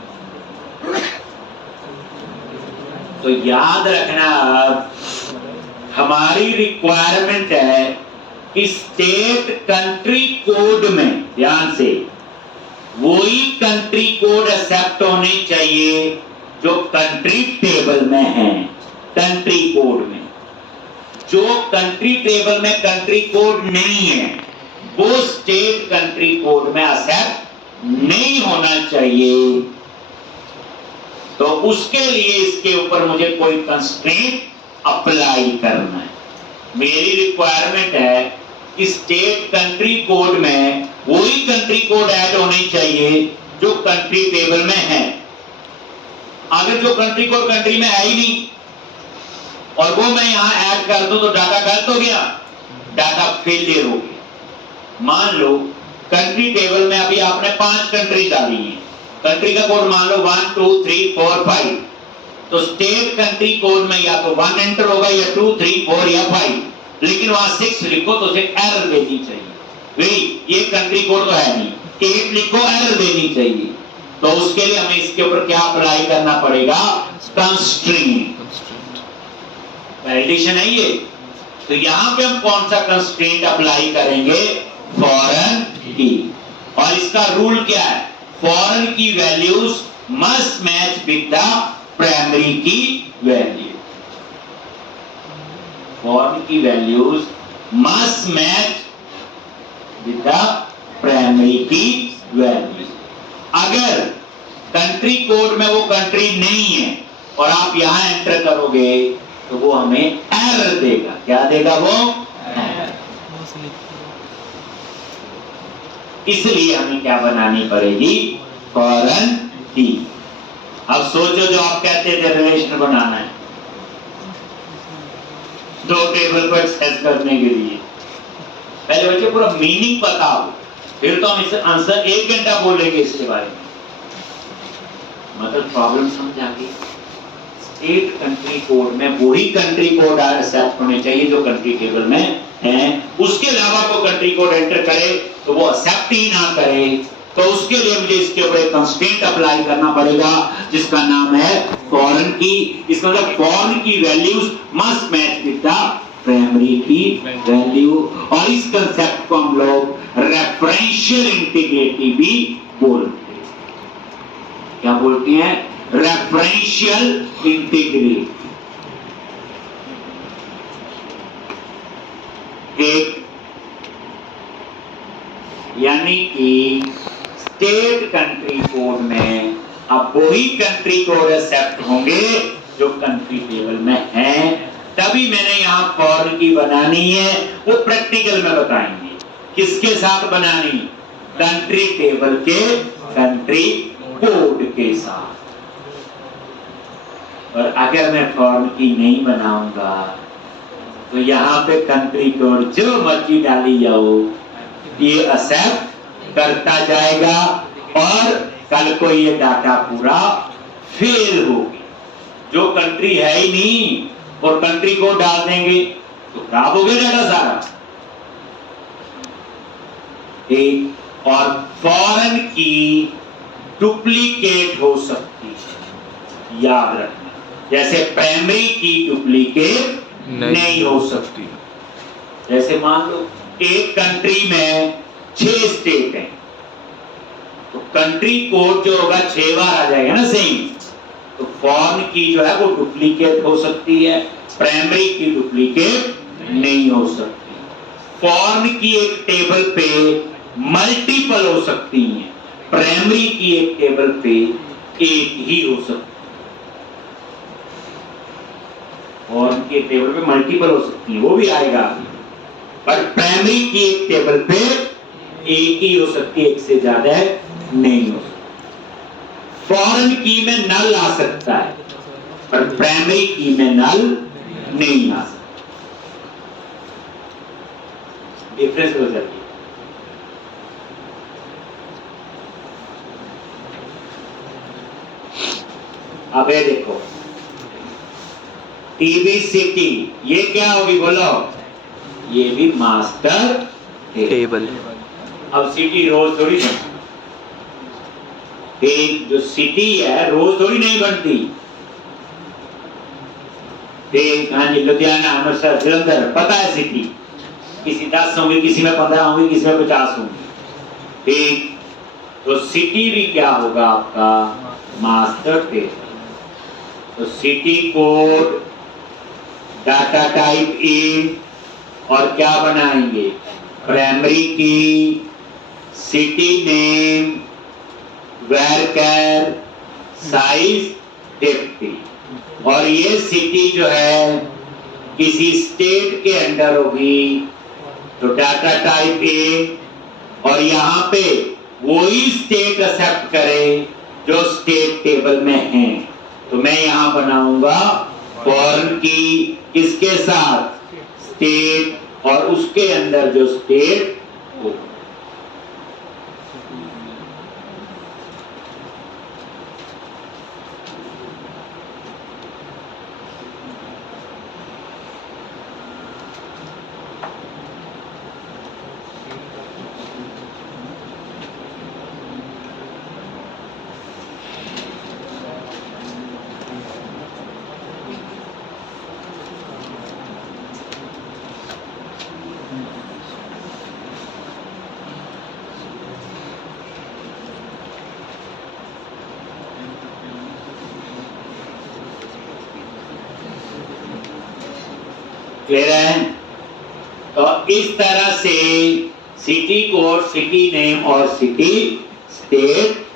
तो याद रखना, हमारी रिक्वायरमेंट है कि स्टेट कंट्री कोड में, ध्यान से, वही कंट्री कोड एक्सेप्ट होने चाहिए जो कंट्री टेबल में है। कंट्री कोड में जो कंट्री टेबल में कंट्री कोड नहीं है वो स्टेट कंट्री कोड में एक्सेप्ट नहीं होना चाहिए। तो उसके लिए इसके ऊपर मुझे कोई कंस्ट्रेंट अप्लाई करना है। मेरी रिक्वायरमेंट है कि स्टेट कंट्री कोड में वही कंट्री कोड ऐड होने चाहिए जो कंट्री टेबल में है। अगर जो कंट्री कोड कंट्री में है ही नहीं और वो मैं यहां ऐड कर दूं तो डाटा गलत हो गया, डाटा फेलियर हो गया। मान लो कंट्री टेबल में अभी आपने 5 कंट्री डाली है, कंट्री का कोड मान लो 1 2 3 4 5, तो स्टेट कंट्री कोड में या तो 1 एंटर होगा या 2 3 4 या 5, लेकिन वहां 6 लिखो तो उसे एरर देनी चाहिए। भाई ये कंट्री कोड तो है नहीं, 8 लिखो, एरर देनी चाहिए। तो उसके लिए हमें इसके ऊपर क्या अप्लाई करना पड़ेगा? कंस्ट्रेंट। वैलिडेशन है ये। तो यहां पे हम कौन सा कंस्ट्रेंट अप्लाई करेंगे? फॉरेन की। और इसका रूल क्या है? फॉरेन की values must match with the primary की वैल्यू। फॉरेन की values must match with the primary की वैल्यू। अगर कंट्री कोड में वो कंट्री नहीं है और आप यहां एंटर करोगे तो वो हमें एरर देगा। क्या देगा वो? इसलिए हमें क्या बनानी पड़ेगी? फॉरेन की। अब सोचो, जो आप कहते थे रिलेशन बनाना है 2 टेबल को एक्सेस करने के लिए, पहले बच्चे पूरा मीनिंग पता हो, फिर तो हम इस आंसर 1 घंटा बोलेंगे इसके बारे में। मतलब प्रॉब्लम समझ आ गई। स्टेट कंट्री कोड में वही कंट्री कोड एक्सेप्ट होने चाहिए जो कंट्री टेबल में है। उसके अलावा कोई कंट्री कोड एंटर करे तो वो एक्सेप्ट ही ना करे। तो उसके लिए मुझे इसके ऊपर एक कंस्ट्रेंट अप्लाई करना पड़ेगा जिसका नाम है फॉरेन की। इसका मतलब फॉरेन की values must match with the primary की वैल्यू। और इस कंसेप्ट को हम लोग रेफरेंशियल इंटीग्रिटी भी बोलते हैं। क्या बोलते हैं? Referential integrity. एक यानी कि स्टेट कंट्री कोड में अब वही कंट्री कोड एक्सेप्ट होंगे जो कंट्री टेबल में है। तभी मैंने यहां फॉरेन की बनानी है। वो प्रैक्टिकल में बताएंगे किसके साथ बनानी? कंट्री टेबल के कंट्री कोड के साथ। और अगर मैं फॉर्म की नहीं बनाऊंगा तो यहां पे कंट्री कोड जो मर्जी डाली जाओ ये एक्सेप्ट करता जाएगा और कल को ये डाटा पूरा फेल होगी। जो कंट्री है ही नहीं और कंट्री कोड डाल देंगे तो खराब हो गया डाटा सारा। एक और फॉरेन की डुप्लीकेट हो सकती है, याद रखना। जैसे प्राइमरी की डुप्लीकेट नहीं हो सकती। जैसे मान लो एक कंट्री में 6 स्टेट हैं तो कंट्री कोड जो होगा 6 बार आ जाएगा ना सेम। तो फॉरेन की जो है वो डुप्लीकेट हो सकती है, प्राइमरी की डुप्लीकेट नहीं हो सकती। फॉरेन की एक टेबल पे मल्टीपल हो सकती हैं, प्राइमरी की एक टेबल पे एक ही हो सकती है। फॉरेन की एक टेबल पे मल्टीपल हो सकती है, वो भी आएगा। पर प्राइमरी की एक टेबल पे एक ही हो सकती है, एक से ज्यादा नहीं हो सकती। फॉरेन की में नल आ सकता है पर प्राइमरी की में नल नहीं आ सकता। डिफरेंस हो जाती है। अब ये देखो टीबी सिटी, ये क्या होगी बोलो? ये भी मास्टर टेबल। अब सिटी रोज थोड़ी बनती, एक जो सिटी है रोज थोड़ी नहीं बनती। एक हाँ जी लुधियाना, अमृतसर, जलंधर, पता है सिटी किसी 10 होंगी, किसी में 15 होंगी, किसी में 50 होंगी। ठीक, तो सिटी भी क्या होगा आपका? Master table. तो city code, data type int, और क्या बनाएंगे? प्राइमरी की, सिटी नेम, वेरकर, साइज 50। और ये सिटी जो है किसी स्टेट के अंडर होगी तो डाटा टाइप इन, और यहाँ पे वही स्टेट एक्सेप्ट करे जो स्टेट टेबल में है। तो मैं यहाँ बनाऊंगा फॉरेन की किसके साथ? स्टेट, और उसके अंदर जो स्टेट हो। क्लियर है? तो इस तरह से सिटी कोड, सिटी नेम और सिटी स्टेट,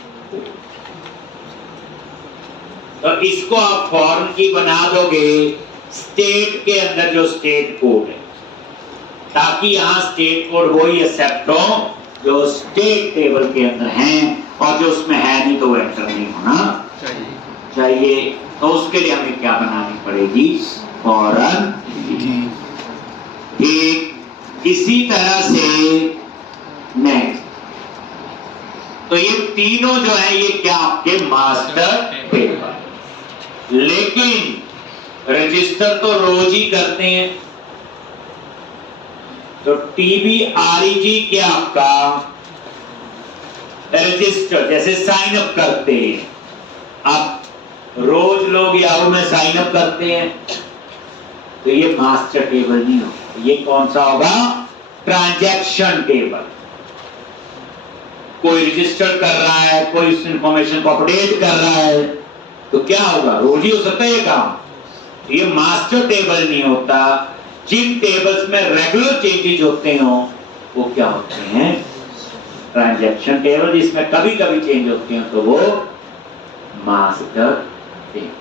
तो इसको आप फॉरेन की बना दोगे स्टेट के अंदर जो स्टेट कोड है, ताकि यहां स्टेट कोड वही एक्सेप्ट हो जो स्टेट टेबल के अंदर हैं, और जो उसमें है नहीं तो वो एंटर नहीं होना चाहिए। तो उसके लिए हमें क्या बनानी पड़ेगी? फॉरेन। एक इसी तरह से नेक्स्ट, तो ये तीनों जो है ये क्या आपके मास्टर टेबल। लेकिन रजिस्टर तो रोज ही करते हैं, तो TBREG क्या आपका रजिस्टर, जैसे साइन अप करते हैं। अब रोज लोग याहू में साइन अप करते हैं, तो ये मास्टर टेबल नहीं होगा। ये कौन सा होगा? Transaction table. कोई रजिस्टर कर रहा है, कोई इस इंफॉर्मेशन को अपडेट कर रहा है, तो क्या होगा? रोज ही हो सकता है ये काम। ये मास्टर टेबल नहीं होता। जिन टेबल्स में रेगुलर चेंजेस होते हो वो क्या होते हैं? Transaction table. जिसमें कभी कभी चेंज होते हैं तो वो मास्टर टेबल।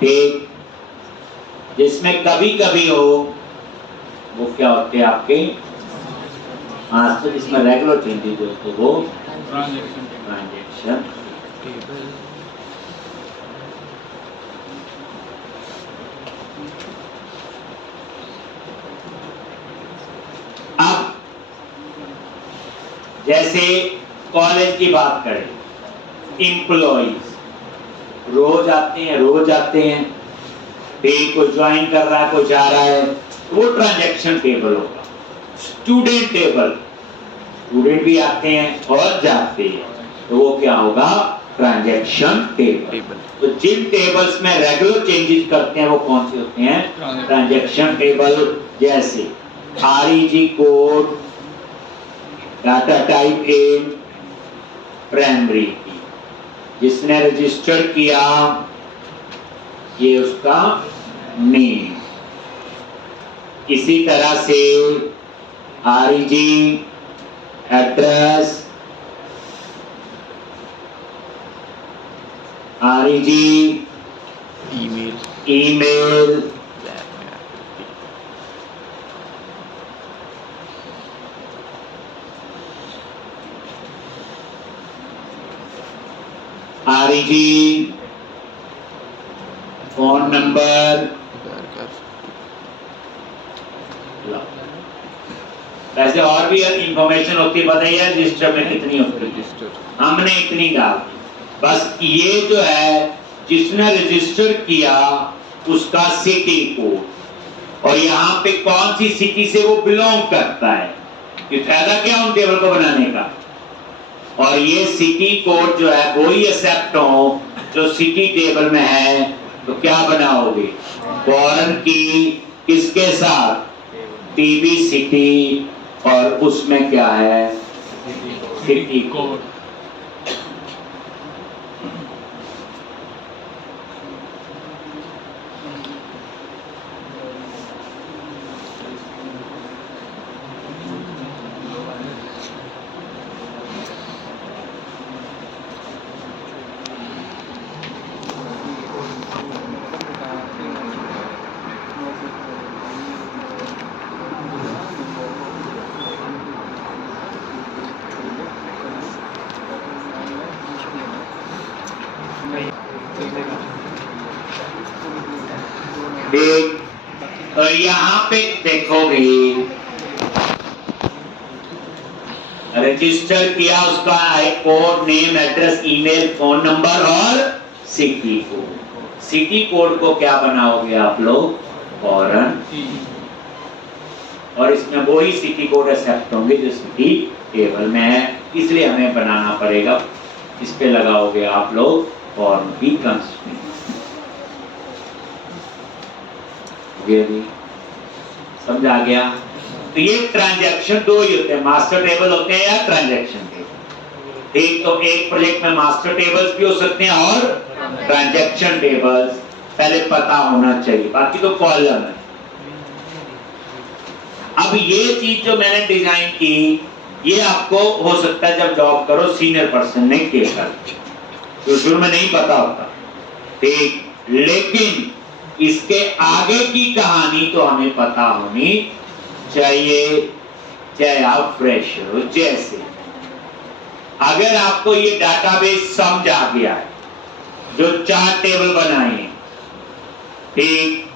ठीक, जिसमें कभी कभी हो वो क्या होते हैं आपके मास्टर। जिसमें रेगुलर चेंजेस हो तो वो ट्रांजैक्शन टेबल। अब जैसे कॉलेज की बात करें, एम्प्लॉइज रोज आते हैं, फिर कोई ज्वाइन कर रहा है, कोई जा रहा है, तो वो ट्रांजैक्शन टेबल होगा। स्टूडेंट टेबल, स्टूडेंट भी आते हैं और जाते हैं, तो वो क्या होगा? Transaction table. तो जिन टेबल्स में रेगुलर चेंजेस करते हैं वो कौन से होते हैं? Transaction table. जैसे REG कोड, डाटा टाइप इन, प्राइमरी की, जिसने रजिस्टर किया ये उसका नेम। इसी तरह से REG address, REG email, email, IG, phone number. वैसे और भी इंफॉर्मेशन होती है, बताइए रजिस्टर में कितनी होती है, हमने इतनी डाल। बस ये जो है जिसने रजिस्टर किया उसका सिटी कोड और यहाँ पे कौन सी सिटी से वो बिलोंग करता है, ये फायदा क्या उन टेबल को बनाने का। और ये सिटी कोड जो है वो ही एक्सेप्ट हो जो सिटी टेबल में है, तो क्या बनाओगे, फॉरेन की किसके साथ, टीबी सिटी, और उसमें क्या है, सिटी कोड। देख और यहाँ पे देखोगे रजिस्टर किया उसका code, name, address, email, phone number और सिटी कोड। सिटी कोड को क्या बनाओगे आप लोग, फॉरेन, और इसमें वही सिटी कोड एक्सेप्ट होंगे जो सिटी टेबल में है, इसलिए हमें बनाना पड़ेगा। इस पे लगाओगे आप लोग फॉर्म की कंस्ट्रेंट। समझ आ गया। तो ये ट्रांजैक्शन दो ही होते हैं, मास्टर टेबल होते हैं या ट्रांजैक्शन टेबल। एक तो एक प्रोजेक्ट में मास्टर टेबल्स भी हो सकते हैं और ट्रांजैक्शन टेबल्स, पहले पता होना चाहिए, बाकी तो कॉलम है। अब ये चीज जो मैंने डिजाइन की, ये आपको हो सकता है जब जॉब करो सीनियर पर्सन ने किया, तो शुरू में नहीं पता होता, ठीक, लेकिन इसके आगे की कहानी तो हमें पता होनी चाहिए, चाहे आप फ्रेश हो। जैसे अगर आपको ये डाटाबेस समझ आ गया है, जो 4 टेबल बनाए, ठीक,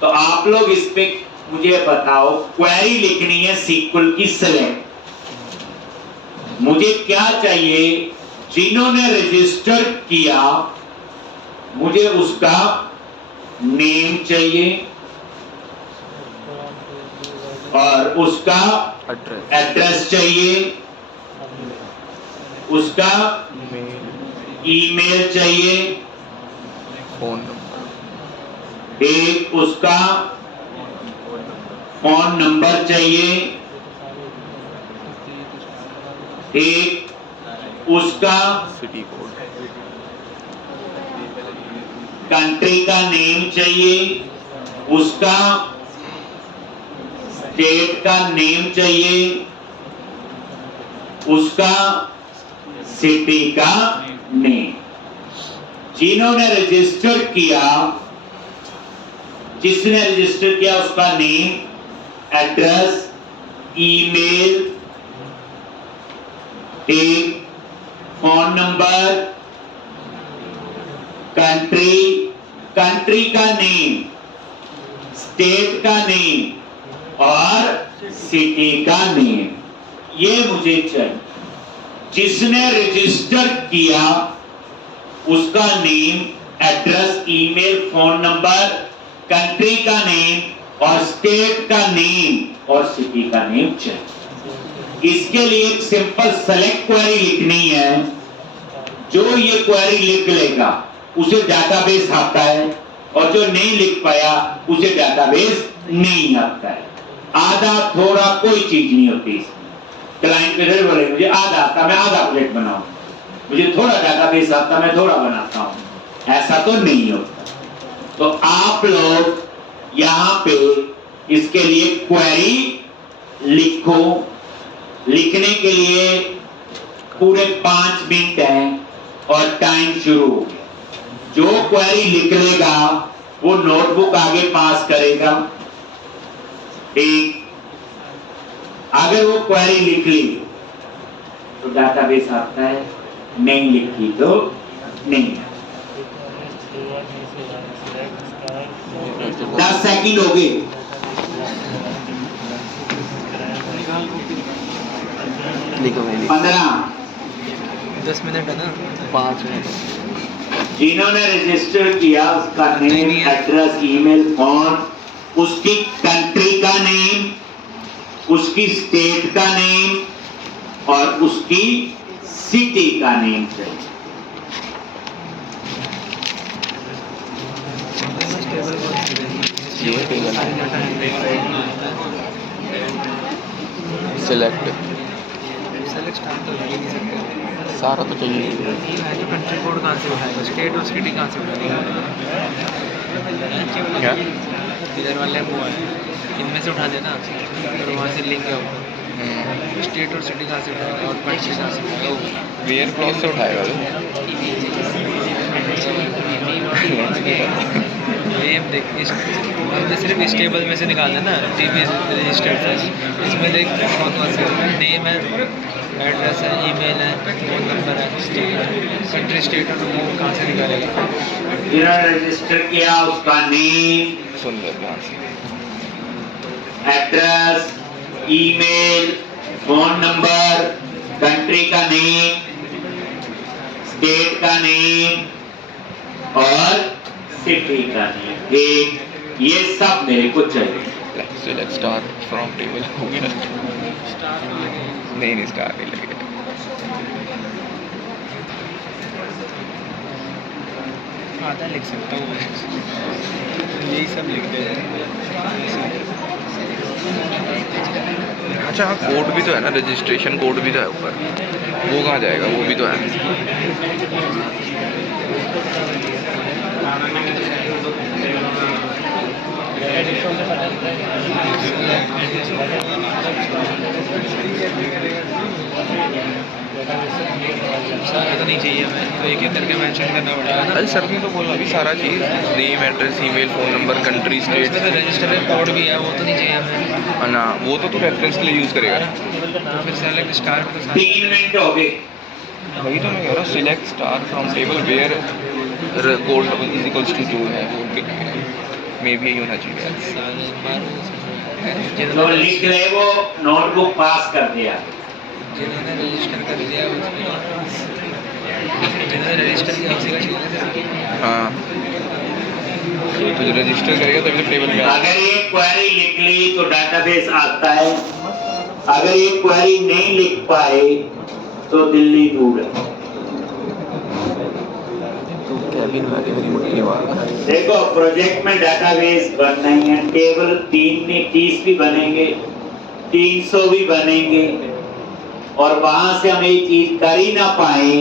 तो आप लोग इस पे मुझे बताओ, क्वेरी लिखनी है सीक्वल की सेलेक्ट। मुझे क्या चाहिए, जिन्होंने रजिस्टर किया मुझे उसका नेम चाहिए और उसका एड्रेस चाहिए, उसका ईमेल चाहिए, फोन नंबर, एक उसका फोन नंबर चाहिए, एक उसका सिटी कोड, कंट्री का नेम चाहिए, उसका स्टेट का नेम चाहिए, उसका सिटी का नेम। जिन्होंने रजिस्टर किया, जिसने रजिस्टर किया उसका नेम, एड्रेस, ईमेल, एक फोन नंबर, कंट्री का नेम, स्टेट का नेम और सिटी का नेम, ये मुझे चाहिए। जिसने रजिस्टर किया उसका name, address, email, phone number, country का नेम और स्टेट का नेम और सिटी का नेम चाहिए। इसके लिए एक सिंपल सेलेक्ट क्वेरी लिखनी है। जो ये क्वेरी लिख लेगा उसे डाटाबेस आता है, और जो नहीं लिख पाया उसे डाटाबेस नहीं आता है। आधा थोड़ा कोई चीज नहीं होती इसमें। क्लाइंट पे बोले मुझे आधा आता, मैं आधा प्रोजेक्ट बनाऊं, मुझे थोड़ा डाटाबेस आता, मैं थोड़ा बनाता हूं, ऐसा तो नहीं होता। तो आप लोग यहाँ पे इसके लिए क्वेरी लिखो। लिखने के लिए पूरे 5 मिनट हैं और टाइम शुरू हो गया। जो क्वेरी लिख लेगा वो नोटबुक आगे पास करेगा, ठीक। अगर वो क्वेरी लिख ली तो डाटाबेस आता है, नहीं लिखी तो नहीं है। 10 सेकंड हो गए। लिखो भाई 15। 10 मिनट है ना। 5 मिनट। जिन्होंने रजिस्टर किया उसका नेम, एड्रेस, ईमेल, फोन, उसकी कंट्री का नेम, उसकी स्टेट का नेम और उसकी सिटी का नेम चाहिए। ये टेबल सिलेक्ट सेलेक्ट स्टार्ट तो लग ही नहीं सकते। सारा तो चाहिए। ये है कि कंट्री कोड कहाँ से उठाएगा, स्टेट और सिटी कहाँ से उठाएगा? क्या इधर वाले वो है, इनमें से उठा देना और वहाँ से लिंक है ऊपर। स्टेट और सिटी कहाँ से उठाएगा और कंट्री कहाँ से उठाएगा? वेयर क्लॉज से उठाएगा नेम देख, हमने सिर्फ इस टेबल में से निकालना है ना, टीवी रजिस्टर्ड है, इसमें देख कौन कौन से नेम है, एड्रेस है, ईमेल है, फोन नंबर है, स्टेट, कंट्री, स्टेट और वो कहाँ से निकालेगा? जिन्होंने रजिस्टर किया उसका नेम, सुंदर ध्यान से address, email, phone number, country का नेम, स्टेट का नेम और सिटी का नेम, एक ये सब मेरे को चाहिए। सिलेक्ट स्टार फ्रॉम टेबल हो गया। नहीं स्टार नहीं लगेगा। आधा लिख सकता हूँ, यही सब लिखते हैं। अच्छा हाँ कोड भी तो है ना, रजिस्ट्रेशन कोड भी तो है ऊपर, वो कहाँ जाएगा? वो भी तो है। सारा तो नहीं चाहिए हमें, तो एक एक करके मेंशन करना पड़ेगा ना। अरे सर ने तो बोला अभी सारा चीज़, name, address, email, phone number, country, state. इसमें तो रजिस्टर कोड भी है, वो तो नहीं चाहिए हमें। ना वो तो तू रेफरेंस के लिए यूज़ करेगा ना। तो फिर सेलेक्ट स्टार में तो सारे 3 मिनट हो गए। वही तो मैं कह रहा हूँ, select star from table where code is equals to 2 है, वो मे भी यही होना चाहिए। जो लिख रहे वो नोटबुक पास कर दिया। जिन्होंने रजिस्टर कर दिया जिन्होंने रजिस्टर किया उसी का चाहिए। हाँ तो तुझे रजिस्टर करेगा तभी तो टेबल में आएगा। अगर ये क्वेरी लिख ली तो डाटाबेस आता है, अगर ये क्वेरी नहीं लिख पाए तो दिल्ली दूर है। तो कैबिन में आके मेरी मुट्ठी मार। देखो प्रोजेक्ट में डाटाबेस बनना ही है, टेबल 3 में 30 भी बनेंगे, 300 भी बनेंगे और वहां से हम ये चीज कर ही ना पाए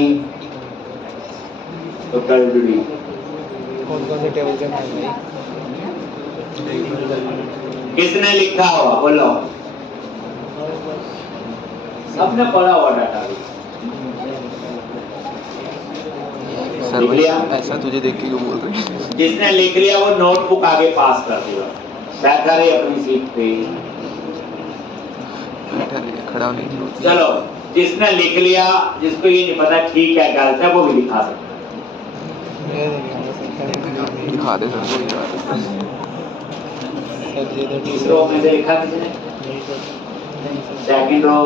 तो गड़बड़ी। कौन कौन से टेबल के नाम है? किसने लिखा हुआ बोलो? सबने पढ़ा हुआ डाटाबेस। सर लिख लिया? ऐसा तुझे देख के क्यों बोल रहे हैं? जिसने लिख लिया वो नोटबुक आगे पास कर दिया, बैठा रहे अपनी सीट पे। बैठा रहे, खड़ा नहीं। चलो जिसने लिख लिया, जिसको ये नहीं पता ठीक है गलत है, वो भी लिखा सकता है। दिखा दे सर कोई बात इस रो में देखा किसने? सेकंड रो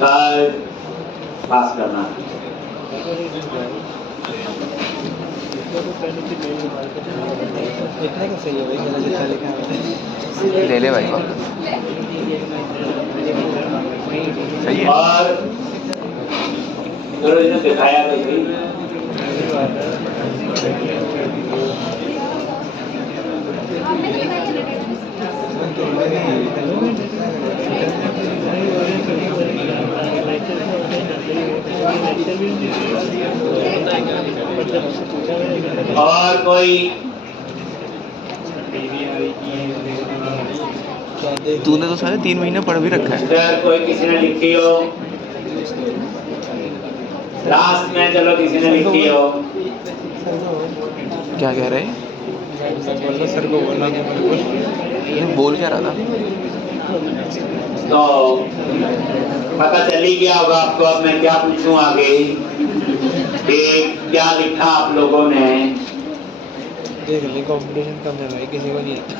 थर्ड पास करना। इतना क्या सही है भाई, मेरा जितना लिखा है ले ले भाई वापस। सही है। और चलो इन्हें दिखाया तो सही। और कोई तूने तो सारे 3 महीने पढ़ भी रखा है। सर कोई किसी ने लिखी हो लास्ट में, चलो किसी ने लिखी हो। क्या कह रहे हैं? सर को बोलना बोल क्या रहा था? तो पता चल ही गया होगा आपको, अब मैं क्या पूछूं आगे। देख क्या लिखा आप लोगों ने। देख ले कंपटीशन करने भाई, किसी को नहीं आता।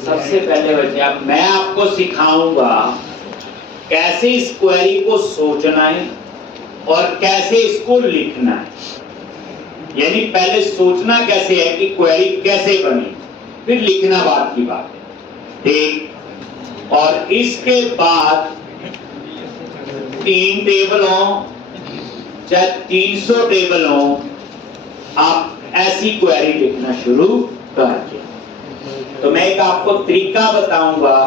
सबसे पहले बच्चे अब मैं आपको सिखाऊंगा कैसे इस क्वेरी को सोचना है और कैसे इसको लिखना है। यानी पहले सोचना कैसे है कि क्वेरी कैसे बनी, फिर लिखना बात की बात है। ठीक, और इसके बाद 3 टेबल हो चाहे 300 टेबल हो, आप ऐसी क्वेरी लिखना शुरू कर दिया। तो मैं एक आपको तरीका बताऊंगा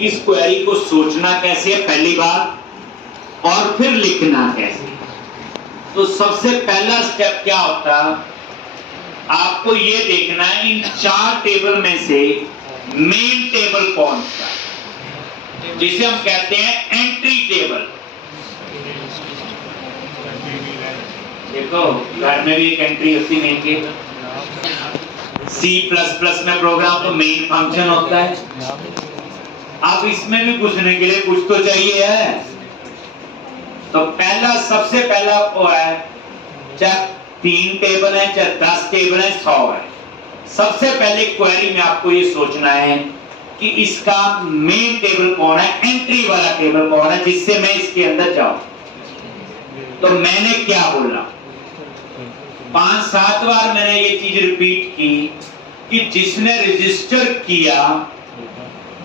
इस क्वेरी को सोचना कैसे है पहली बात, और फिर लिखना कैसे। तो सबसे पहला स्टेप क्या होता, आपको ये देखना है इन 4 टेबल में से मेन टेबल कौन सा, जिसे हम कहते हैं एंट्री टेबल। देखो घर में भी एक एंट्री होती मेन की। C++ में प्रोग्राम तो मेन फंक्शन होता है। अब इसमें भी पूछने के लिए कुछ तो चाहिए है। तो पहला सबसे पहला वो है, चाहे 3 टेबल है चाहे 10 टेबल है 100 है, सबसे पहले क्वेरी में आपको ये सोचना है कि इसका मेन टेबल कौन है, एंट्री वाला टेबल कौन है जिससे मैं इसके अंदर जाऊं। तो मैंने क्या बोला, 5-7 बार मैंने ये चीज रिपीट की कि जिसने रजिस्टर किया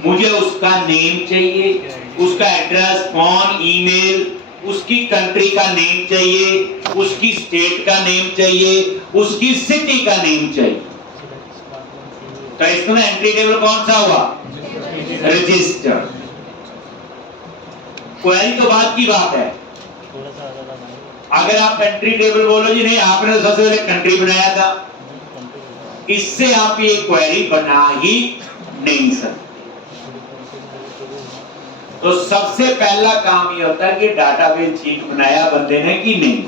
मुझे उसका नेम चाहिए, उसका एड्रेस, फोन, ईमेल, उसकी कंट्री का नेम चाहिए, उसकी स्टेट का नेम चाहिए, उसकी सिटी का नेम चाहिए। तो इसमें एंट्री टेबल कौन सा हुआ, रजिस्टर। क्वेरी तो बात की बात है। अगर आप एंट्री टेबल बोलो जी नहीं आपने तो सबसे पहले कंट्री बनाया था, इससे आप ये क्वेरी बना ही नहीं सकते। तो सबसे पहला काम ये होता है कि डाटाबेस ठीक बनाया बंदे ने कि नहीं,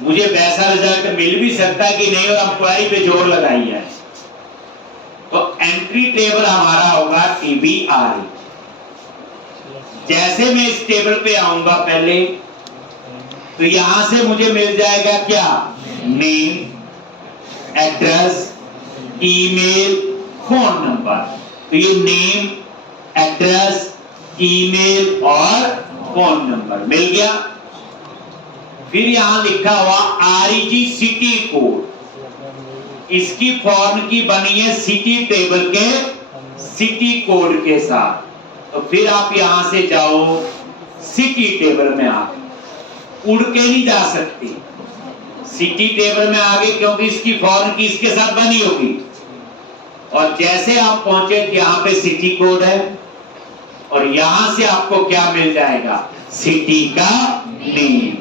मुझे वैसा रिजल्ट मिल भी सकता है कि नहीं, और हम क्वेरी पे जोर लगाई है। तो एंट्री टेबल हमारा होगा TBR। जैसे मैं इस टेबल पे आऊंगा पहले, तो यहां से मुझे मिल जाएगा क्या, name, address, email, phone number. तो ये नेम, एड्रेस, ईमेल और फोन नंबर मिल गया। फिर यहां लिखा हुआ REG सिटी कोड, इसकी फॉर्म की बनी है सिटी टेबल के सिटी कोड के साथ। तो फिर आप यहां से जाओ सिटी टेबल में, आप उड़ के नहीं जा सकती, सिटी टेबल में आगे, क्योंकि इसकी फॉर्म की इसके साथ बनी होगी। और जैसे आप पहुंचे यहां पे सिटी कोड है, और यहां से आपको क्या मिल जाएगा, सिटी का नेम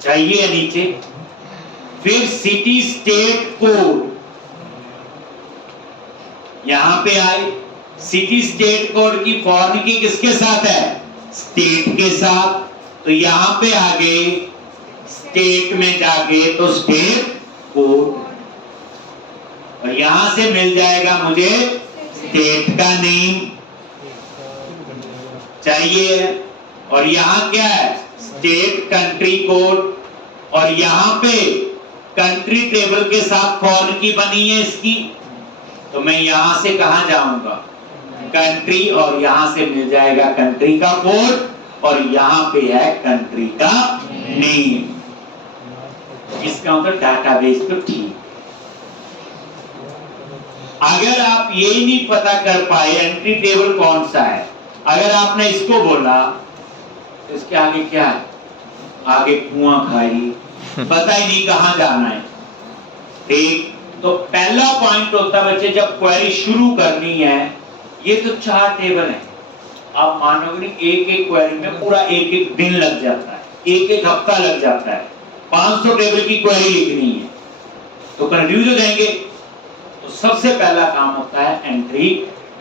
चाहिए नीचे। फिर सिटी स्टेट कोड, यहां पे आए, सिटी स्टेट कोड की फॉर्म की किसके साथ है, स्टेट के साथ। तो यहां पे आगे स्टेट में जाके तो स्टेट कोड, और यहां से मिल जाएगा मुझे स्टेट का नेम चाहिए। और यहां क्या है, स्टेट कंट्री कोड, और यहां पे कंट्री टेबल के साथ फॉर्म की बनी है इसकी। तो मैं यहां से कहां जाऊंगा, कंट्री, और यहां से मिल जाएगा कंट्री का कोड, और यहां पे है कंट्री का नेम। इसका मतलब डाटाबेस तो ठीक। अगर आप ये नहीं पता कर पाए एंट्री टेबल कौन सा है, अगर आपने इसको बोला तो इसके आगे क्या है, आगे कुआं खाई, पता ही नहीं कहां जाना है। ठीक, तो पहला पॉइंट होता है बच्चे जब क्वेरी शुरू करनी है, ये तो 4 टेबल है, आप मानोगे नहीं, एक क्वेरी में पूरा एक दिन लग जाता है, एक हफ्ता लग जाता है। 500 टेबल की क्वेरी लिखनी है तो कंफ्यूज हो जाएंगे। तो सबसे पहला काम होता है एंट्री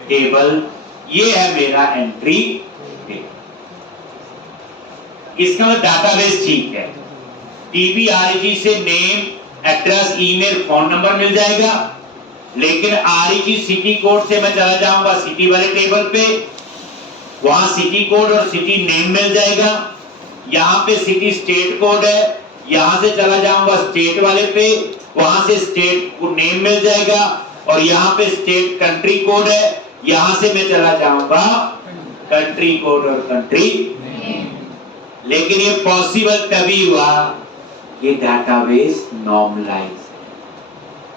टेबल। ये है मेरा एंट्री टेबल, इसका मतलब डाटाबेस ठीक है। TBREG से name, address, email, phone number मिल जाएगा। लेकिन REG सिटी कोड से मैं चला जाऊंगा सिटी वाले टेबल पे, वहां सिटी कोड और सिटी नेम मिल जाएगा। यहाँ पे सिटी स्टेट कोड है, यहां से चला जाऊंगा स्टेट वाले पे, वहां से स्टेट को नेम मिल जाएगा, और यहाँ पे स्टेट कंट्री कोड है, यहां से मैं चला जाऊंगा कंट्री कोड और कंट्री। लेकिन ये पॉसिबल तभी हुआ, ये डाटाबेस नॉर्मलाइज,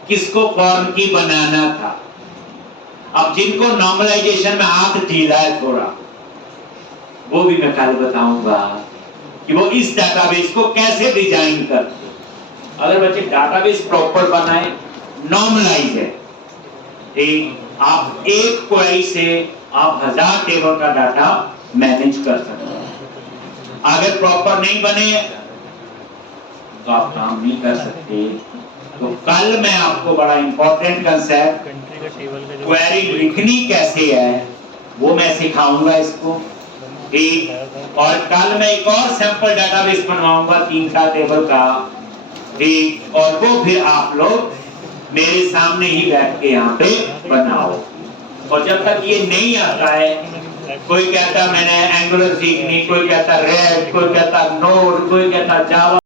किसको फॉरेन की बनाना था। अब जिनको नॉर्मलाइजेशन में हाथ ढीला है थोड़ा, वो भी मैं कल बताऊंगा कि वो इस डाटाबेस को कैसे डिजाइन करते। अगर बच्चे डाटाबेस प्रॉपर बनाए, नॉर्मलाइज है, एक आप एक क्वेरी से आप 1000 टेबल का डाटा मैनेज कर सकते हैं। अगर प्रॉपर नहीं बने तो आप काम नहीं कर सकते। तो कल मैं आपको बड़ा इंपॉर्टेंट कंसेप्ट क्वेरी लिखनी कैसे है वो मैं सिखाऊंगा इसको, ठीक। और कल मैं एक और सैंपल डाटाबेस बनवाऊंगा 3-4 टेबल का, ठीक। और वो फिर आप लोग मेरे सामने ही बैठ के यहाँ पे बनाओ। और जब तक ये नहीं आता है, कोई कहता मैंने एंगुलर सीखनी, कोई कहता रेड, कोई कहता नोड, कोई कहता जावा,